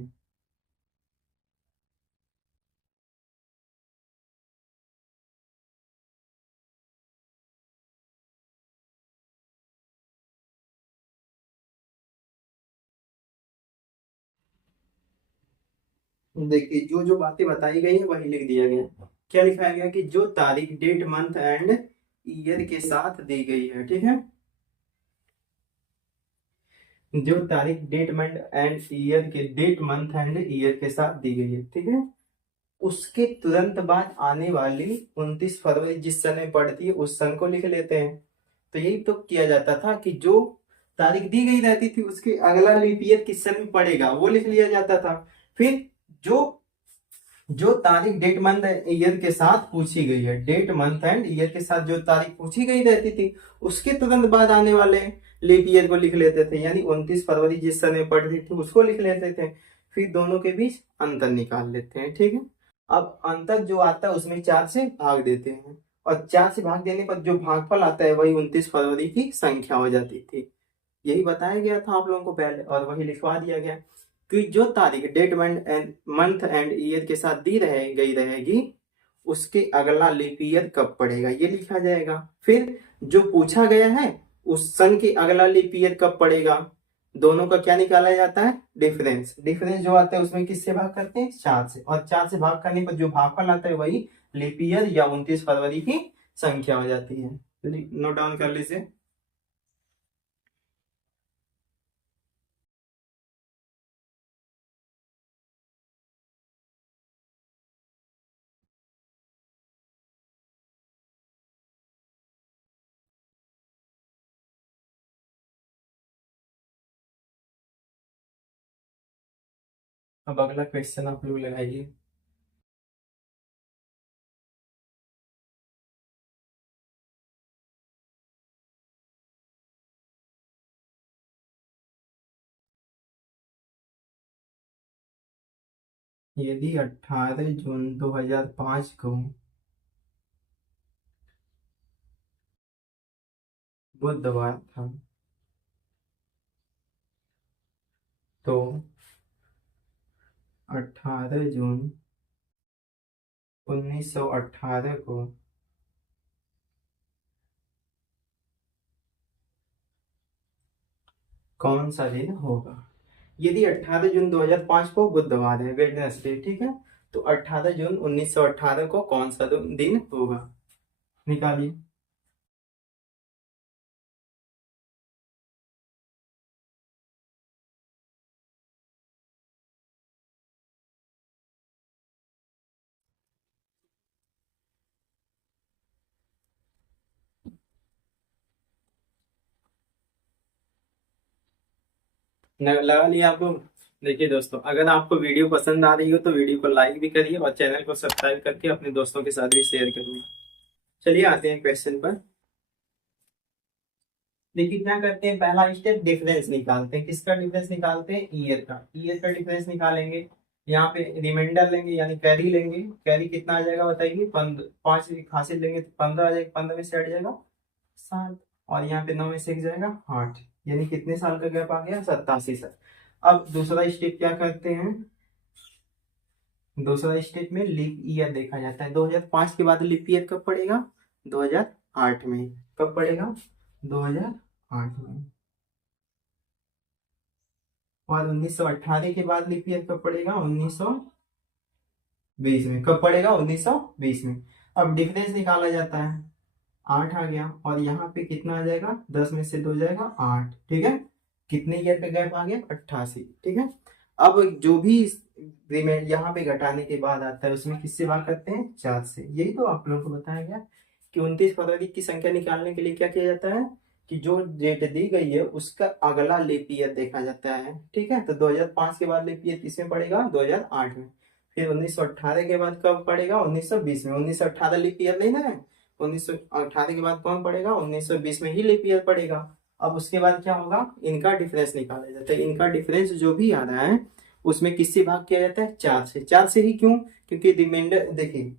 देखिए जो जो बातें बताई गई है वही लिख दिया गया। क्या लिखा गया कि जो तारीख डेट मंथ एंड ईयर के साथ दी गई है, ठीक है, जो तारीख डेट मंथ एंड ईयर के डेट मंथ एंड ईयर के साथ दी गई है, ठीक है, उसके तुरंत बाद आने वाली 29 फरवरी जिस सन में पड़ती है उस सन को लिख लेते हैं। तो यही तो किया जाता था कि जो तारीख दी गई रहती थी उसके अगला लीप ईयर किस सन में पड़ेगा वो लिख लिया जाता था। फिर जो जो तारीख डेट मंथ ईयर के साथ पूछी गई है, डेट मंथ एंड ईयर के साथ जो तारीख पूछी गई रहती थी उसके तुरंत बाद आने वाले लीप ईयर को लिख लेते थे, यानी 29 फरवरी जिस समय पड़ती थी उसको लिख लेते थे। फिर दोनों के बीच अंतर निकाल लेते हैं, ठीक है। अब अंतर जो आता है उसमें 4 से भाग देते हैं और 4 से भाग देने पर जो भागफल आता है वही 29 फरवरी की संख्या हो जाती थी। यही बताया गया था आप लोगों को पहले और वही लिखवा दिया गया कि जो तारीख डेट मंथ एंड ईयर के साथ दी रहे गई रहेगी उसके अगला लीप ईयर कब पड़ेगा ये लिखा जाएगा। फिर जो पूछा गया है उस सन के अगला लीप ईयर कब पड़ेगा, दोनों का क्या निकाला जाता है, डिफरेंस। डिफरेंस जो आता है उसमें किससे भाग करते हैं, 4 से, और 4 से भाग करने पर जो भागफल आता है वही लीप ईयर या 29 फरवरी की संख्या हो जाती है। नोट डाउन कर लीजिए। अब अगला क्वेश्चन आप लोग लगाइए। यदि 18 जून 2005 को बुधवार था तो 18 जून 1918 को कौन सा दिन होगा। यदि 18 जून 2005 को बुधवार है, वेडनेसडे, ठीक है, तो 18 जून 1918 को कौन सा दिन होगा, निकालिए। लगा लिया आप लोग। देखिए दोस्तों, अगर आपको वीडियो पसंद आ रही हो तो वीडियो को लाइक भी करिए और चैनल को सब्सक्राइब करके अपने दोस्तों के साथ भी शेयर करिए। चलिए आते हैं क्वेश्चन पर। देखिए क्या करते हैं, पहला स्टेप डिफरेंस निकालते हैं। किसका डिफरेंस निकालते हैं? ईयर का। ईयर का डिफरेंस निकालेंगे। यहाँ पे रिमाइंडर लेंगे यानी कैरी लेंगे। कैरी कितना आ जाएगा बताइए? 5 हासिल लेंगे तो 15 आ जाएगा। 15 में से हट जाएगा 7, और यहाँ पे 9 में से एक जाएगा 8। यानी कितने साल का गैप आ गया? 87 साल। अब दूसरा स्टेप क्या करते हैं? दूसरा स्टेप में लीप ईयर देखा जाता है। 2005 के बाद लीप ईयर कब पड़ेगा? 2008 में। कब पड़ेगा? 2008 में। और 1918 के बाद लीप ईयर कब पड़ेगा? 1920 में। कब पड़ेगा? 1920 में। अब डिफरेंस निकाला जाता है। 8 आ गया, और यहाँ पे कितना आ जाएगा? 10 में से 2 जाएगा 8। ठीक है। कितने ईयर का गैप आ गया? 88। ठीक है। अब जो भी रिमेंड यहाँ पे घटाने के बाद आता है उसमें किससे भाग करते हैं? 4 से। यही तो आप लोगों को बताया गया कि 29 फरवरी की संख्या निकालने के लिए क्या किया जाता है कि जो डेट दी गई है उसका अगला लीप ईयर देखा जाता है। ठीक है। तो 2005 के बाद लीप ईयर किसमें पड़ेगा? 2008 में। फिर 1918 के बाद कब पड़ेगा? 1920 में। 1918 लीप ईयर नहीं ना है। 1918 के बाद कौन पड़ेगा? 1920 में ही लीप ईयर पड़ेगा। अब उसके बाद क्या होगा? इनका डिफरेंस निकाला जाता है। इनका डिफरेंस जो भी आ रहा है उसमें किससे भाग किया जाता है? 4 से। 4 से ही क्यों? क्योंकि रिमाइंडर देखिए,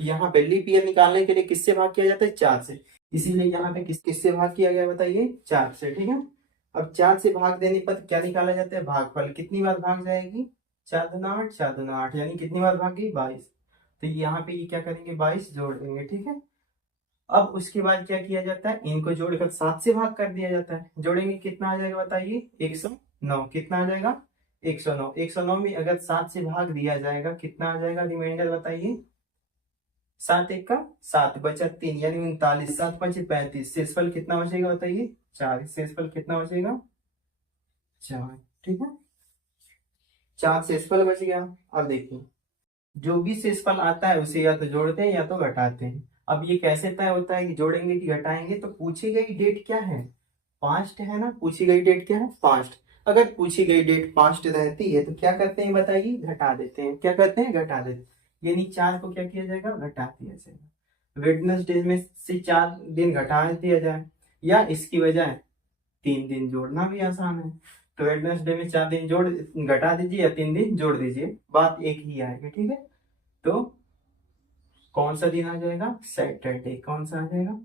यहाँ पे लीप ईयर निकालने के लिए किससे भाग किया जाता है? 4 से। इसीलिए यहाँ पे किससे भाग किया गया बताइए? 4 से। ठीक है। अब 4 से भाग देने पर क्या निकाला जाता है? भागफल। कितनी बार भाग जाएगी? 4 दूना 8, 4 दूना 8, यानी कितनी बार भागी? 22। तो यहाँ पे ये क्या करेंगे? 22 जोड़ देंगे। ठीक है। अब उसके बाद क्या किया जाता है? इनको जोड़कर 7 से भाग कर दिया जाता है। जोड़ेंगे कितना आ जाएगा बताइए? 109। कितना आ जाएगा? 109। 109 में अगर 7 से भाग दिया जाएगा कितना आ जाएगा? रिमाइंडर बताइए। 7 एक का 7, बचा 3 यानी 39। 7 5 35। शेषफल कितना बचेगा बताइए? 4। शेषफल कितना बचेगा? 4। ठीक है। 4 शेषफल बच गया। अब देखिए, जो भी शेषफल आता है उसे या तो जोड़ते हैं या तो घटाते हैं। अब ये कैसे तय होता है कि जोड़ेंगे कि घटाएंगे? तो पूछी गई डेट क्या है? पास्ट है ना। पूछी गई डेट क्या है? पास्ट। अगर पूछी गई डेट पास्ट रहती है तो क्या करते हैं बताइए? घटा देते हैं। क्या करते हैं? घटा देते हैं। यानी 4 को क्या किया जाएगा? घटा दिया जाएगा। वेडनेसडे में से 4 दिन घटा दिया जाए, या इसकी बजाय 3 दिन जोड़ना भी आसान है। तो वेडनेसडे में 4 दिन जोड़ घटा दीजिए या 3 दिन जोड़ दीजिए, बात एक ही आएगी। ठीक है। तो कौन सा दिन आ जाएगा? सैटरडे। कौन सा आ जाएगा?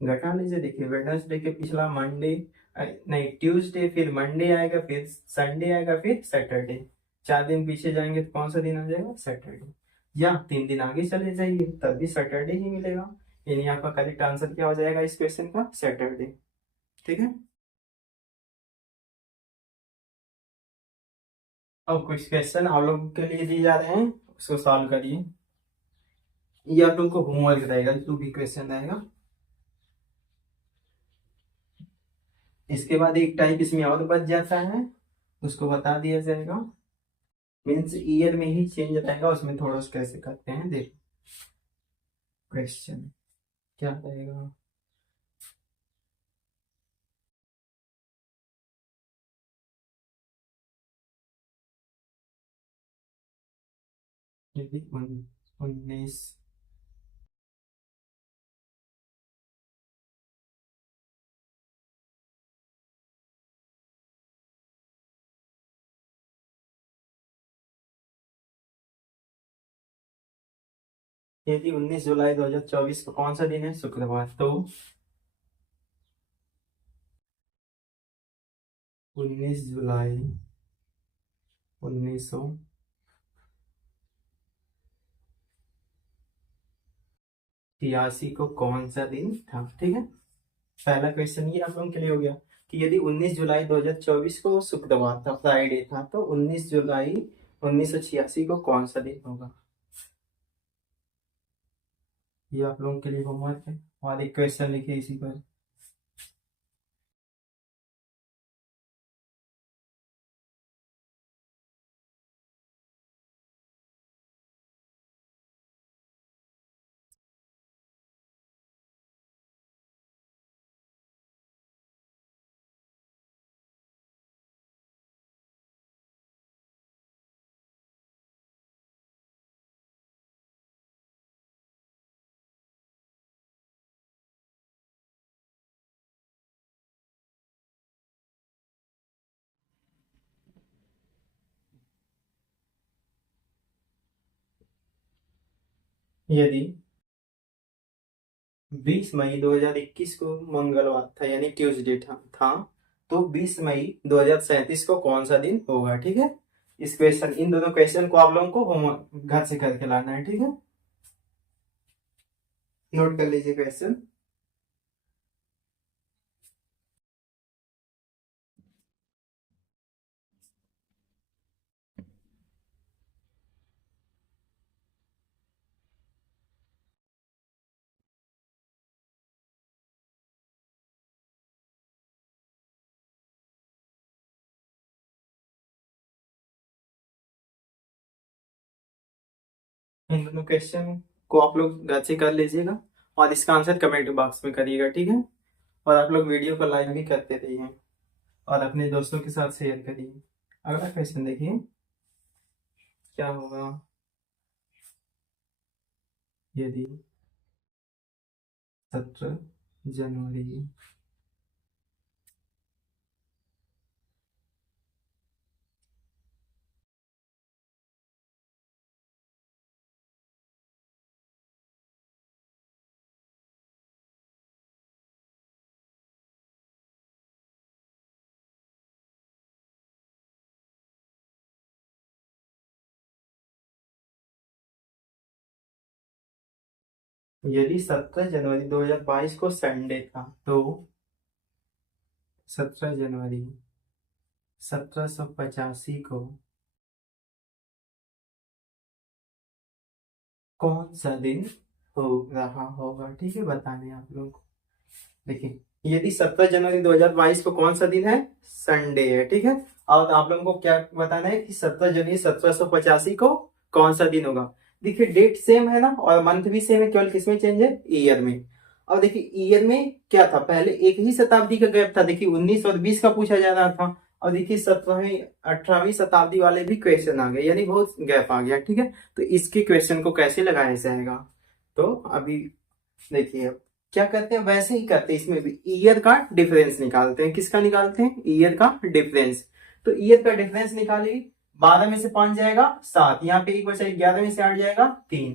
घटा लीजिए। देखिए वेडनेसडे के पिछला मंडे, नहीं ट्यूसडे, फिर मंडे आएगा, फिर संडे आएगा, फिर सैटरडे। 4 दिन पीछे जाएंगे तो कौन सा दिन आ जाएगा? सैटरडे। या 3 दिन आगे चले जाइए तब भी सैटरडे ही मिलेगा। यानी आपका करेक्ट आंसर क्या हो जाएगा इस क्वेश्चन का? सैटरडे। ठीक है। अब कुछ क्वेश्चन आप लोगों के लिए दिए जा रहे हैं, उसको सॉल्व करिए। ये आप लोगों को होमवर्क रहेगा, जो भी क्वेश्चन रहेगा। इसके बाद एक टाइप इसमें और बच जाता है, उसको बता दिया जाएगा। मीन्स ईयर में ही चेंज रहेगा, उसमें थोड़ा सा कैसे करते हैं देखो। क्वेश्चन क्या रहेगा? यदि 19, यदि 19 जुलाई 2024 को कौन सा दिन है? शुक्रवार। तो 19 जुलाई 1983 को कौन सा दिन था? ठीक है। पहला क्वेश्चन ये आप लोगों के लिए हो गया कि यदि 19 जुलाई 2024 को शुक्रवार था, फ्राइडे था, तो 19 जुलाई 1986 को कौन सा दिन होगा? ये आप लोगों के लिए होमवर्क है। और एक क्वेश्चन लिखिए इसी पर। यदि 20 मई 2021 को मंगलवार था यानी ट्यूसडे था तो 20 मई 2037 को कौन सा दिन होगा। ठीक है, इस क्वेश्चन, इन दोनों क्वेश्चन को आप लोगों को होमवर्क घर से करके लाना है। ठीक है, नोट कर लीजिए क्वेश्चन। इन दोनों क्वेश्चन को आप लोग घर से कर लीजिएगा और इसका आंसर कमेंट बॉक्स में करिएगा। ठीक है, और आप लोग वीडियो को लाइक भी करते रहिए और अपने दोस्तों के साथ शेयर करिए। अगला क्वेश्चन देखिए क्या होगा। यदि 17 जनवरी यदि 17 जनवरी 2022 को संडे था तो 17 जनवरी 1785 को कौन सा दिन हो रहा होगा। ठीक है, बताने आप लोग को। देखिए, यदि 17 जनवरी 2022 को कौन सा दिन है, संडे है। ठीक है, और आप लोगों को क्या बताना है कि 17 जनवरी 1785 को कौन सा दिन होगा। देखिए, डेट सेम है ना और मंथ भी सेम है, केवल किसमें चेंज है, ईयर में। अब देखिए, ईयर में क्या था, पहले एक ही शताब्दी का गैप था। देखिए 19 और 20 का पूछा जा रहा था और देखिए 17वीं 18वीं शताब्दी वाले भी क्वेश्चन आ गए, यानी बहुत गैप आ गया। ठीक है, तो इसके क्वेश्चन को कैसे लगाया जाएगा, तो अभी देखिए क्या करते हैं, वैसे ही करते हैं, इसमें भी ईयर का डिफरेंस निकालते हैं। किसका निकालते हैं, ईयर का डिफरेंस। तो ईयर का डिफरेंस निकालिए, 12 में से 5 जाएगा 7, यहाँ पे 1 बचा, 11 में से 8 जाएगा 3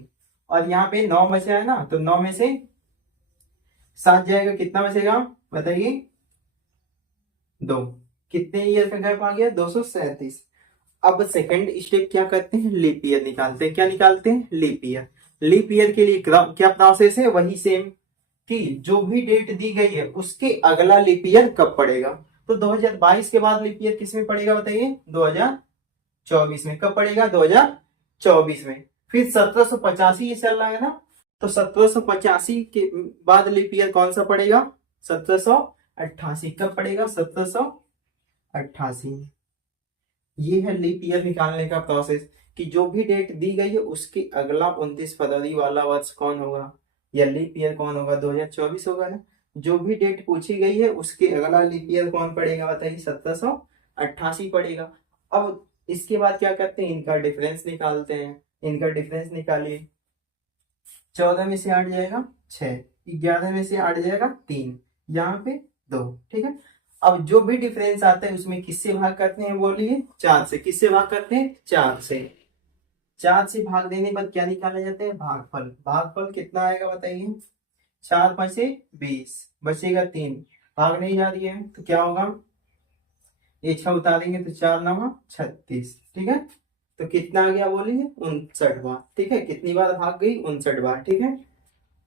और यहाँ पे 9 बचा है ना, तो 9 में से 7 जाएगा, कितना बचेगा बताइए, 2। कितने ईयर का गैप आ गया, 237। अब सेकंड स्टेप क्या करते हैं, लीप ईयर निकालते हैं। क्या निकालते हैं, लीप ईयर। लीप ईयर के लिए क्या प्रोसेस है, वही सेम, कि जो भी डेट दी गई है उसके अगला लीप ईयर कब पड़ेगा। तो 2022 के बाद लीप ईयर किस में पड़ेगा बताइए, 2024 में। कब पड़ेगा, 2024 में। फिर 1785 ये चल रहा है ना, तो 1785 के बाद लीप ईयर कौन सा पड़ेगा, 1788। कब पड़ेगा, 1788। ये है लीप ईयर निकालने का प्रोसेस, कि जो भी डेट दी गई है उसके अगला 29 फरवरी वाला वर्ष कौन होगा, या लीप ईयर कौन होगा, 2024 होगा ना। जो भी डेट पूछी गई है उसके अगला लीप ईयर कौन पड़ेगा बताइए, 1788 पड़ेगा। अब इसके बाद क्या करते हैं, इनका डिफरेंस निकालते हैं। इनका डिफरेंस निकालिए, 14 में से 8 जाएगा 6, 11 में से 8 जाएगा 3, यहाँ पे 2। ठीक है, अब जो भी डिफरेंस आता है उसमें किससे भाग करते हैं, बोलिए 4 से। किससे भाग करते हैं, 4 से। 4 से भाग देने पर क्या निकाला जाता है, भागफल। भागफल कितना आएगा बताइए, 4 5 से 20, बचेगा 3, भाग नहीं जा रही है तो क्या होगा, ये 6 उतारेंगे तो 4 9 36। ठीक है, तो कितना आ गया बोलिए, 59 बार। ठीक है, कितनी बार भाग गई, 59 बार। ठीक है,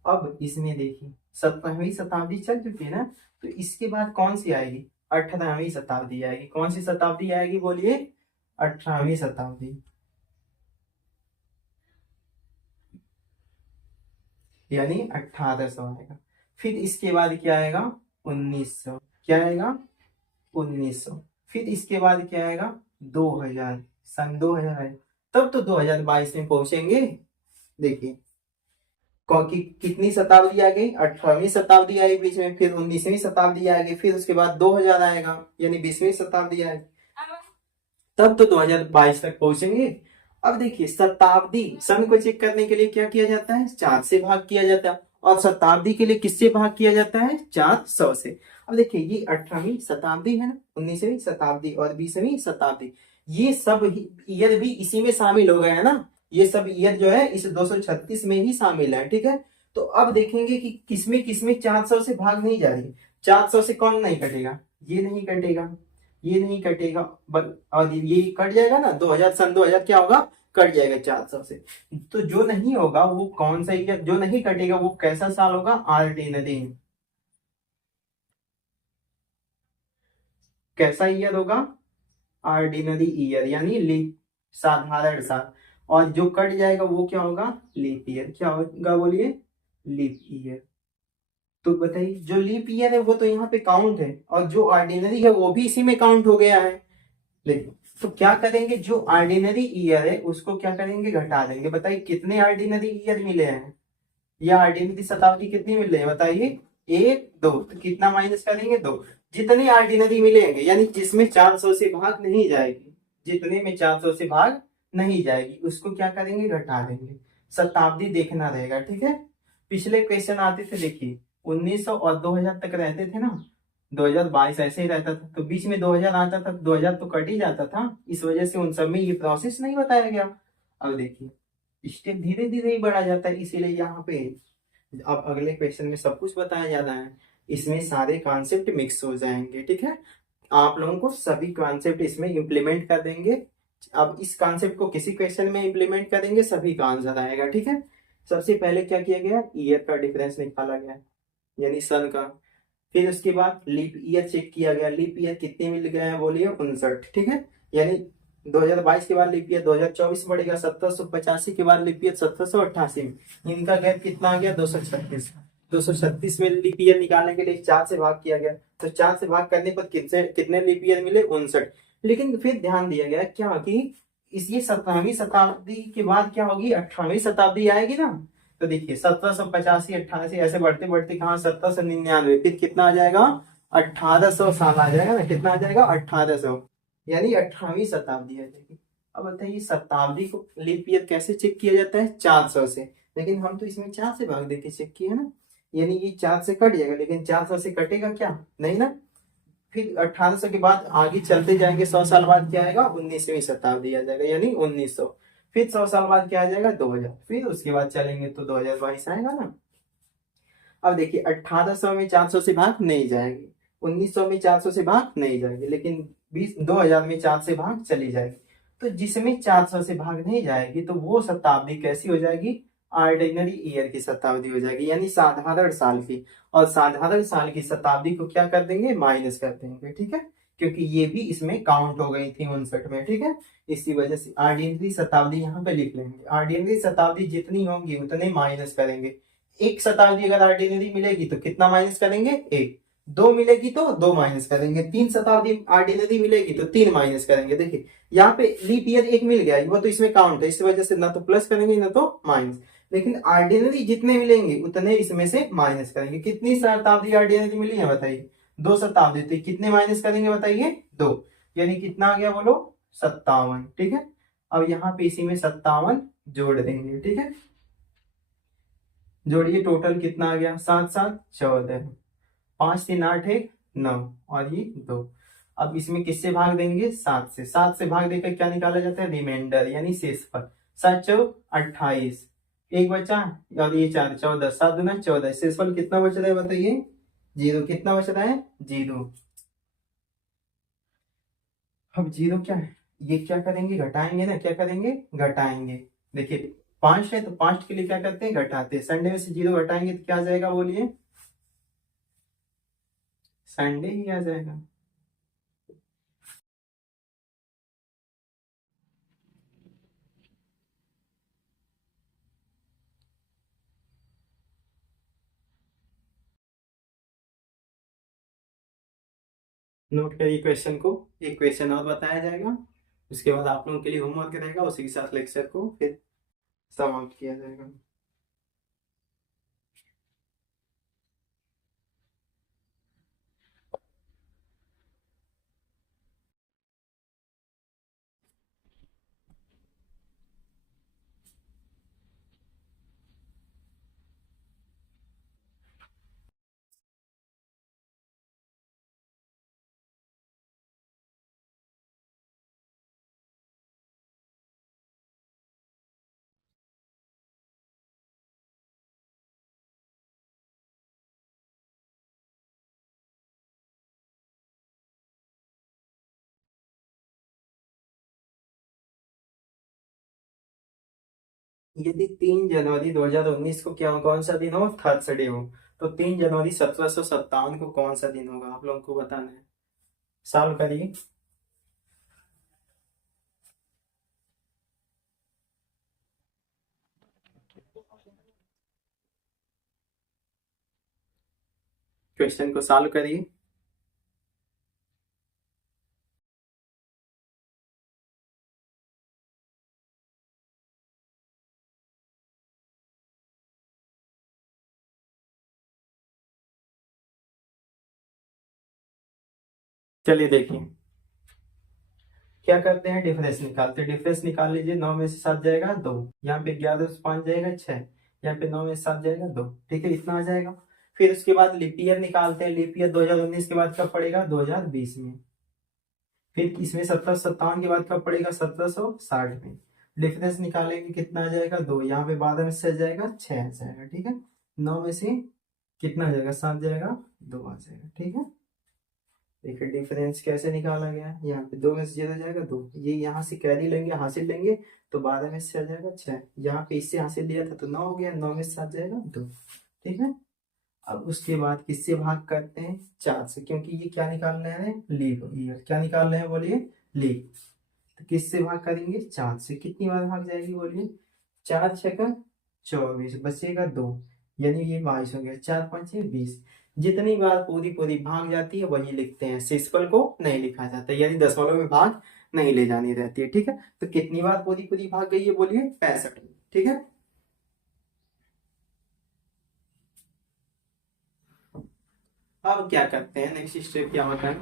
अब इसमें देखिए 17वीं शताब्दी चल चुकी है ना, तो इसके बाद कौन सी आएगी, 18वीं शताब्दी आएगी। कौन सी शताब्दी आएगी बोलिए, 18वीं शताब्दी, यानी 1800 आएगा। फिर इसके बाद क्या आएगा, 1900। क्या आएगा, 1900। फिर इसके बाद क्या आएगा, 2000, सन 2000 आएगा। तब तो 2022 में पहुंचेंगे। देखिए कितनी शताब्दी आ गई, 18वीं शताब्दी आई बीच में, फिर 19वीं शताब्दी आ गई, फिर उसके बाद 2000 आएगा, यानी 20वीं शताब्दी आएगी। तब तो 2022 तक पहुंचेंगे। अब देखिए शताब्दी, सन को चेक करने के लिए क्या किया जाता है, 4 से भाग किया जाता है, और शताब्दी के लिए किससे भाग किया जाता है, 400 से। अब देखिए ये 18वीं शताब्दी है ना, 19वीं शताब्दी और 20वीं शताब्दी, ये सब ईयर भी इसी में शामिल हो गए है ना। ये सब ईयर जो है इस 236 में ही शामिल है, ठीक है। तो अब देखेंगे कि किसमें 400 से भाग नहीं जा रही। 400 से कौन नहीं कटेगा, ये नहीं कटेगा, ये नहीं कटेगा, और ये कट जाएगा ना, 2000 सन 2000 क्या होगा, कट जाएगा 400 से। तो जो नहीं होगा वो कौन सा ईयर, जो नहीं कटेगा वो कैसा साल होगा, ऑर्डिनरी। कैसा ईयर होगा, ऑर्डिनरी ईयर, यानी लीप, साधारण साल। और जो कट जाएगा वो क्या होगा, लीप ईयर। क्या होगा बोलिए, लीप ईयर। तो बताइए, जो लीप ईयर है वो तो यहाँ पे काउंट है, और जो ऑर्डिनरी है वो भी इसी में काउंट हो गया है। लेकिन तो क्या करेंगे, जो ऑर्डिनरी ईयर है उसको क्या करेंगे, घटा देंगे। बताइए कितने ऑर्डिनरी ईयर मिले हैं, या ऑर्डिनरी शताब्दी कितनी मिल रही है बताइए, एक दो, तो कितना माइनस करेंगे, दो। जितने ऑर्डिनरी मिलेंगे, यानी जिसमें 400 से भाग नहीं जाएगी, जितने में 400 से भाग नहीं जाएगी उसको क्या करेंगे, घटा देंगे। शताब्दी देखना रहेगा, ठीक है। पिछले क्वेश्चन आते थे देखिए, 1900 और 2000 तक रहते थे ना, 2022 ऐसे ही रहता था, तो बीच में 2000 आता था, 2000 तो कट ही जाता था, इस वजह से उन सब में ये प्रोसेस नहीं बताया गया। अब देखिए स्टेप धीरे धीरे ही बढ़ा जाता है, इसीलिए यहाँ पे अब अगले क्वेश्चन में सब कुछ बताया जा रहा है, इसमें सारे कॉन्सेप्ट मिक्स हो जाएंगे, ठीक है। आप लोगों को सभी कॉन्सेप्ट इसमें इंप्लीमेंट कर देंगे। अब इस कॉन्सेप्ट को किसी क्वेश्चन में इंप्लीमेंट करेंगे, सभी का आंसर आएगा, ठीक है। सबसे पहले क्या किया गया, ईयर का डिफरेंस निकाला गया, यानी सन का। फिर उसके बाद लीप ईयर चेक किया गया, लीप ईयर कितने मिल गए हैं बोलिए, 59, ठीक है। यानी 2022 के बाद लीप ईयर 2024 बढ़ेगा, 1785 के बाद लीप ईयर 1788 में, इनका गैप कितना आ गया, 236। 236 में लीप ईयर निकालने के लिए 4 से भाग किया गया, तो 4 से भाग करने पर कितने कितने लीप ईयर मिले, 59। लेकिन फिर ध्यान दिया गया क्या कि इस ये 17वीं शताब्दी के बाद क्या होगी, 18वीं शताब्दी आएगी ना। तो देखिए 1785 88 ऐसे बढ़ते बढ़ते कहा 1799, फिर कितना आ जाएगा, 1800 साल आ जाएगा ना, कितना आ जाएगा, 1800, यानी 18वीं शताब्दी आ जाएगी। अब बताइए शताब्दी को लीप ईयर कैसे चेक किया जाता है, 400 से। लेकिन हम तो इसमें 4 से भाग देके चेक किए ना, यानी ये 4 से कट जाएगा, लेकिन 400 से कटेगा क्या, नहीं ना। फिर 1800 के बाद आगे चलते जाएंगे, 100 साल बाद क्या आएगा, 19वीं शताब्दी आ जाएगा, यानी 1900। फिर 100 साल बाद क्या आ जाएगा, 2000। फिर उसके बाद चलेंगे तो 2022 आएगा ना। अब देखिए 1800 में 400 से भाग नहीं जाएगी, 1900 में 400 से भाग नहीं जाएगी, लेकिन 2000 में 4 से भाग चली जाएगी। तो जिसमें 400 से भाग नहीं जाएगी तो वो शताब्दी कैसी हो जाएगी, ऑर्डिनरी ईयर की शताब्दी हो जाएगी, यानी साधारण साल की। और साधारण साल की शताब्दी को क्या कर देंगे, माइनस कर देंगे, ठीक है। क्योंकि ये भी इसमें काउंट हो गई थी 59 में, ठीक है। इसी वजह से ऑर्डिनरी शताब्दी यहाँ पे लिख लेंगे, ऑर्डिनरी शताब्दी जितनी होंगी उतने माइनस करेंगे। एक शताब्दी अगर ऑर्डिनरी मिलेगी तो कितना माइनस करेंगे, एक। दो मिलेगी तो दो माइनस करेंगे, तीन शताब्दी ऑर्डिनरी मिलेगी तो तीन माइनस करेंगे। देखिए यहाँ पे लीप ईयर एक मिल गया, वो तो इसमें काउंट है, इस वजह से ना तो प्लस करेंगे ना तो माइनस। लेकिन ऑर्डिनरी जितने मिलेंगे उतने इसमें से माइनस करेंगे। कितनी शताब्दी ऑर्डिनरी मिली है बताइए, दो शताब्दी, तो कितने माइनस करेंगे बताइए, दो। यानी कितना आ गया बोलो, 57, ठीक है। अब यहाँ पे इसी में 57 जोड़ देंगे, ठीक है। जोड़िए, टोटल कितना आ गया, 7 7 14, 5 3 8 1 9, और ये 2। अब इसमें किससे भाग देंगे, 7 से। 7 से भाग देकर क्या निकाला जाता है, रिमाइंडर, यानी शेषफल। 7 चौक 28, एक बचा, और ये 4 14, 7 दूना 14, शेषफल कितना बच रहा है बताइए, जीरो। कितना बच रहा है, जीरो। अब जीरो क्या है, ये क्या करेंगे, घटाएंगे ना, क्या करेंगे, घटाएंगे। देखिए 5 है तो 5 के लिए क्या करते हैं, घटाते हैं। संडे में से जीरो घटाएंगे तो क्या आ जाएगा बोलिए, संडे ही आ जाएगा। नोट करिए क्वेश्चन को, एक क्वेश्चन और बताया जाएगा, उसके बाद आप लोगों के लिए होमवर्क रहेगा, उसी के साथ लेक्चर को फिर समाप्त किया जाएगा। यदि 3 जनवरी 2019 को क्या कौन सा दिन हो, थर्सडे हो, तो 3 जनवरी 1757 को कौन सा दिन होगा, आप लोगों को बताना है। सॉल्व करिए। क्वेश्चन को सॉल्व करिए। चलिए देखिए, क्या करते हैं, डिफरेंस निकालते हैं। डिफरेंस निकाल लीजिए, 9 में से 7 जाएगा 2, यहाँ पे 11 से 5 जाएगा 6, यहाँ पे 9 में से 7 जाएगा 2, ठीक है, इतना आ जाएगा। फिर उसके बाद लीप ईयर निकालते हैं। लीप ईयर 2019 के बाद कब पड़ेगा, 2020 में। फिर इसमें 1757 के बाद कब पड़ेगा, 1760 में। डिफरेंस निकालेंगे, कितना आ जाएगा, 2, यहाँ पे 12 में से जाएगा 6 आ जाएगा, ठीक है। 9 में से कितना आ जाएगा, 7 जाएगा, 2 आ जाएगा, ठीक है। देखिए डिफरेंस कैसे निकाला गया है, यहाँ पे 2 में से ज्यादा जाएगा 2, ये यहाँ से कैरी लेंगे, हासिल लेंगे, तो 12 में से आ जाएगा 6, यहाँ पे इससे हासिल लिया था तो 9 हो गया, 9 में से 7 जाएगा 2, ठीक है। अब उसके बाद किससे भाग करते हैं, 4 से, क्योंकि ये क्या निकाल रहे हैं, लीप ईयर, क्या निकाल रहे हैं बोलिए, लीप। तो किससे भाग करेंगे, 4 से, कितनी बार भाग जाएगी बोलिए, 4 6 24, बचेगा 2, यानी ये 22 हो गया, 4 5 20। जितनी बार पूरी पूरी भाग जाती है वही लिखते हैं, शेषफल को नहीं लिखा जाता, यानी दशमलव में भाग नहीं ले जानी रहती है, ठीक है। तो कितनी बार पूरी पूरी भाग गई है बोलिए, 65, ठीक है। अब क्या करते हैं, नेक्स्ट स्टेप क्या होता है,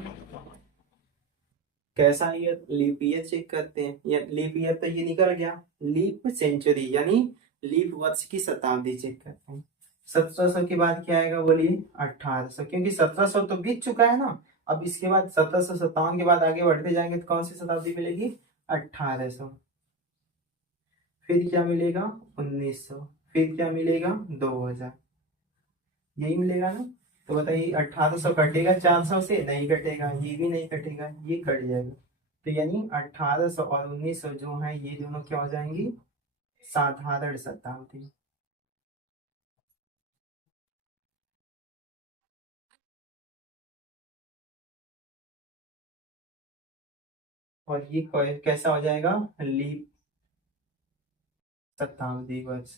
कैसा ईयर, लीप ईयर चेक करते हैं। या लीप ईयर तो ये निकल गया, लीप सेंचुरी यानी लीप वर्ष की शताब्दी चेक करते हैं। 1700 के बाद क्या आएगा बोलिए, 1800, क्योंकि 1700 तो बीत चुका है ना। अब इसके बाद 1757 के बाद आगे बढ़ते जाएंगे तो कौन सी शताब्दी मिलेगी, 1800। फिर क्या मिलेगा, 1900। फिर क्या मिलेगा, 2000, यही मिलेगा ना। तो बताइए 1800 कटेगा 400 से, नहीं कटेगा, ये भी नहीं कटेगा, ये कट जाएगा। तो यानी 1800 और 1900 जो है ये दोनों क्या हो जाएंगी, साधारण शताब्दी। और ये कैसा हो जाएगा, लीप शताब्दी वर्ष,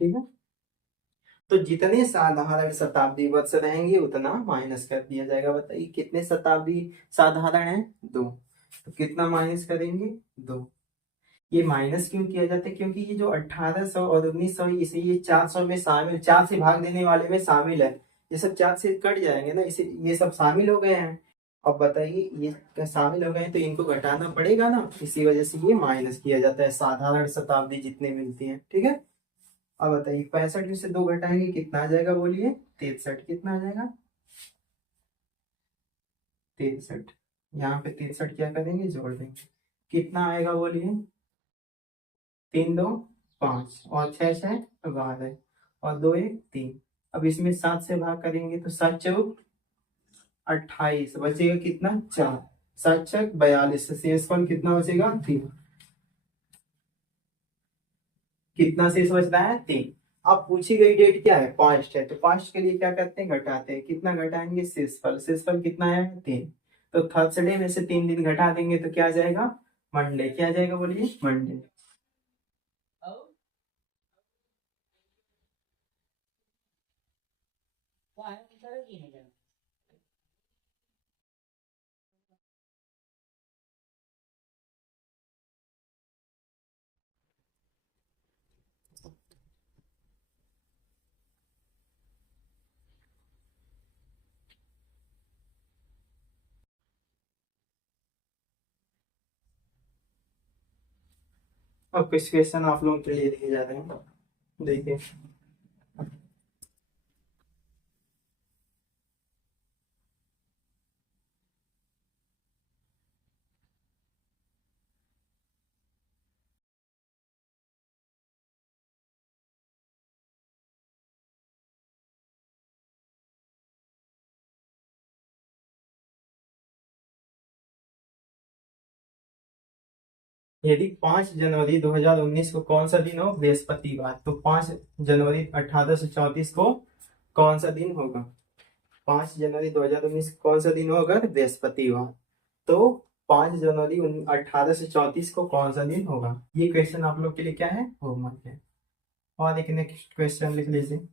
ठीक है। तो जितने साधारण शताब्दी वर्ष रहेंगे उतना माइनस कर दिया जाएगा। बताइए कितने शताब्दी साधारण है, 2, तो कितना माइनस करेंगे, 2। ये माइनस क्यों किया जाता है, क्योंकि ये जो 1800 और 1900 इसे ये 400 में शामिल, 4 से भाग देने वाले में शामिल है। ये सब 4 से कट जाएंगे ना, इसे ये सब शामिल हो गए हैं। अब बताइए ये शामिल हो गए हैं तो इनको घटाना पड़ेगा ना, इसी वजह से ये माइनस किया जाता है, साधारण शताब्दी जितने मिलती है, ठीक है। अब बताइए 65 में से 2 घटाएंगे कितना आ जाएगा बोलिए, 63, कितना आ जाएगा, 63। यहाँ पे 63 क्या करेंगे, जोड़ देंगे, कितना आएगा बोलिए, 3 2 5, और 6 6 12, और 2 1 3। अब इसमें 7 से भाग करेंगे तो 7 चौक 28, बचेगा कितना, 4, 7 छक 42, शेषफल कितना बचेगा, 3। कितना शेष बच रहा है, 3। अब पूछी गई डेट क्या है, पास्ट है, तो पास्ट के लिए क्या करते हैं, घटाते हैं, कितना घटाएंगे, शेषफल, शेषफल कितना है, 3। तो थर्सडे में से 3 दिन घटा देंगे तो क्या आ जाएगा, मंडे, क्या आ जाएगा बोलिए, मंडे। अब कुछ क्वेश्चन आप लोगों के लिए दिए जा रहे हैं, देखिए। यदि 5 जनवरी 2019 को कौन सा दिन हो? बृहस्पतिवार। तो 5 जनवरी 1834 को कौन सा दिन होगा? 5 जनवरी 2019 को कौन सा दिन होगा? बृहस्पतिवार। तो 5 जनवरी 1834 को कौन सा दिन होगा? ये क्वेश्चन आप लोग के लिए क्या है? होमवर्क है। और एक नेक्स्ट क्वेश्चन लिख लीजिए।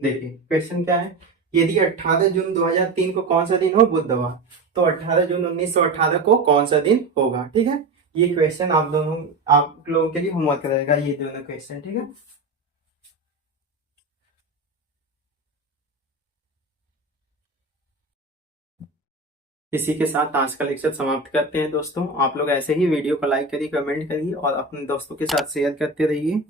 देखिए क्वेश्चन क्या है। यदि 18 जून 2003 को कौन सा दिन हो? बुधवार। तो 18 जून 1918 को कौन सा दिन होगा? ठीक है। ये क्वेश्चन आप लोगों के लिए होमवर्क रहेगा, ये दोनों क्वेश्चन। ठीक है। इसी के साथ आज का लेक्चर समाप्त करते हैं दोस्तों। आप लोग ऐसे ही वीडियो को लाइक करिए, कमेंट करिए और अपने दोस्तों के साथ शेयर करते रहिए।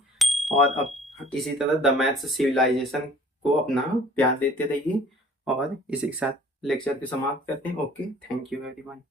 और अब इसी तरह द मैथ्स सिविलाइजेशन को अपना प्यार देते रहिए। और इसी के साथ लेक्चर को समाप्त करते हैं। Okay, thank you everyone.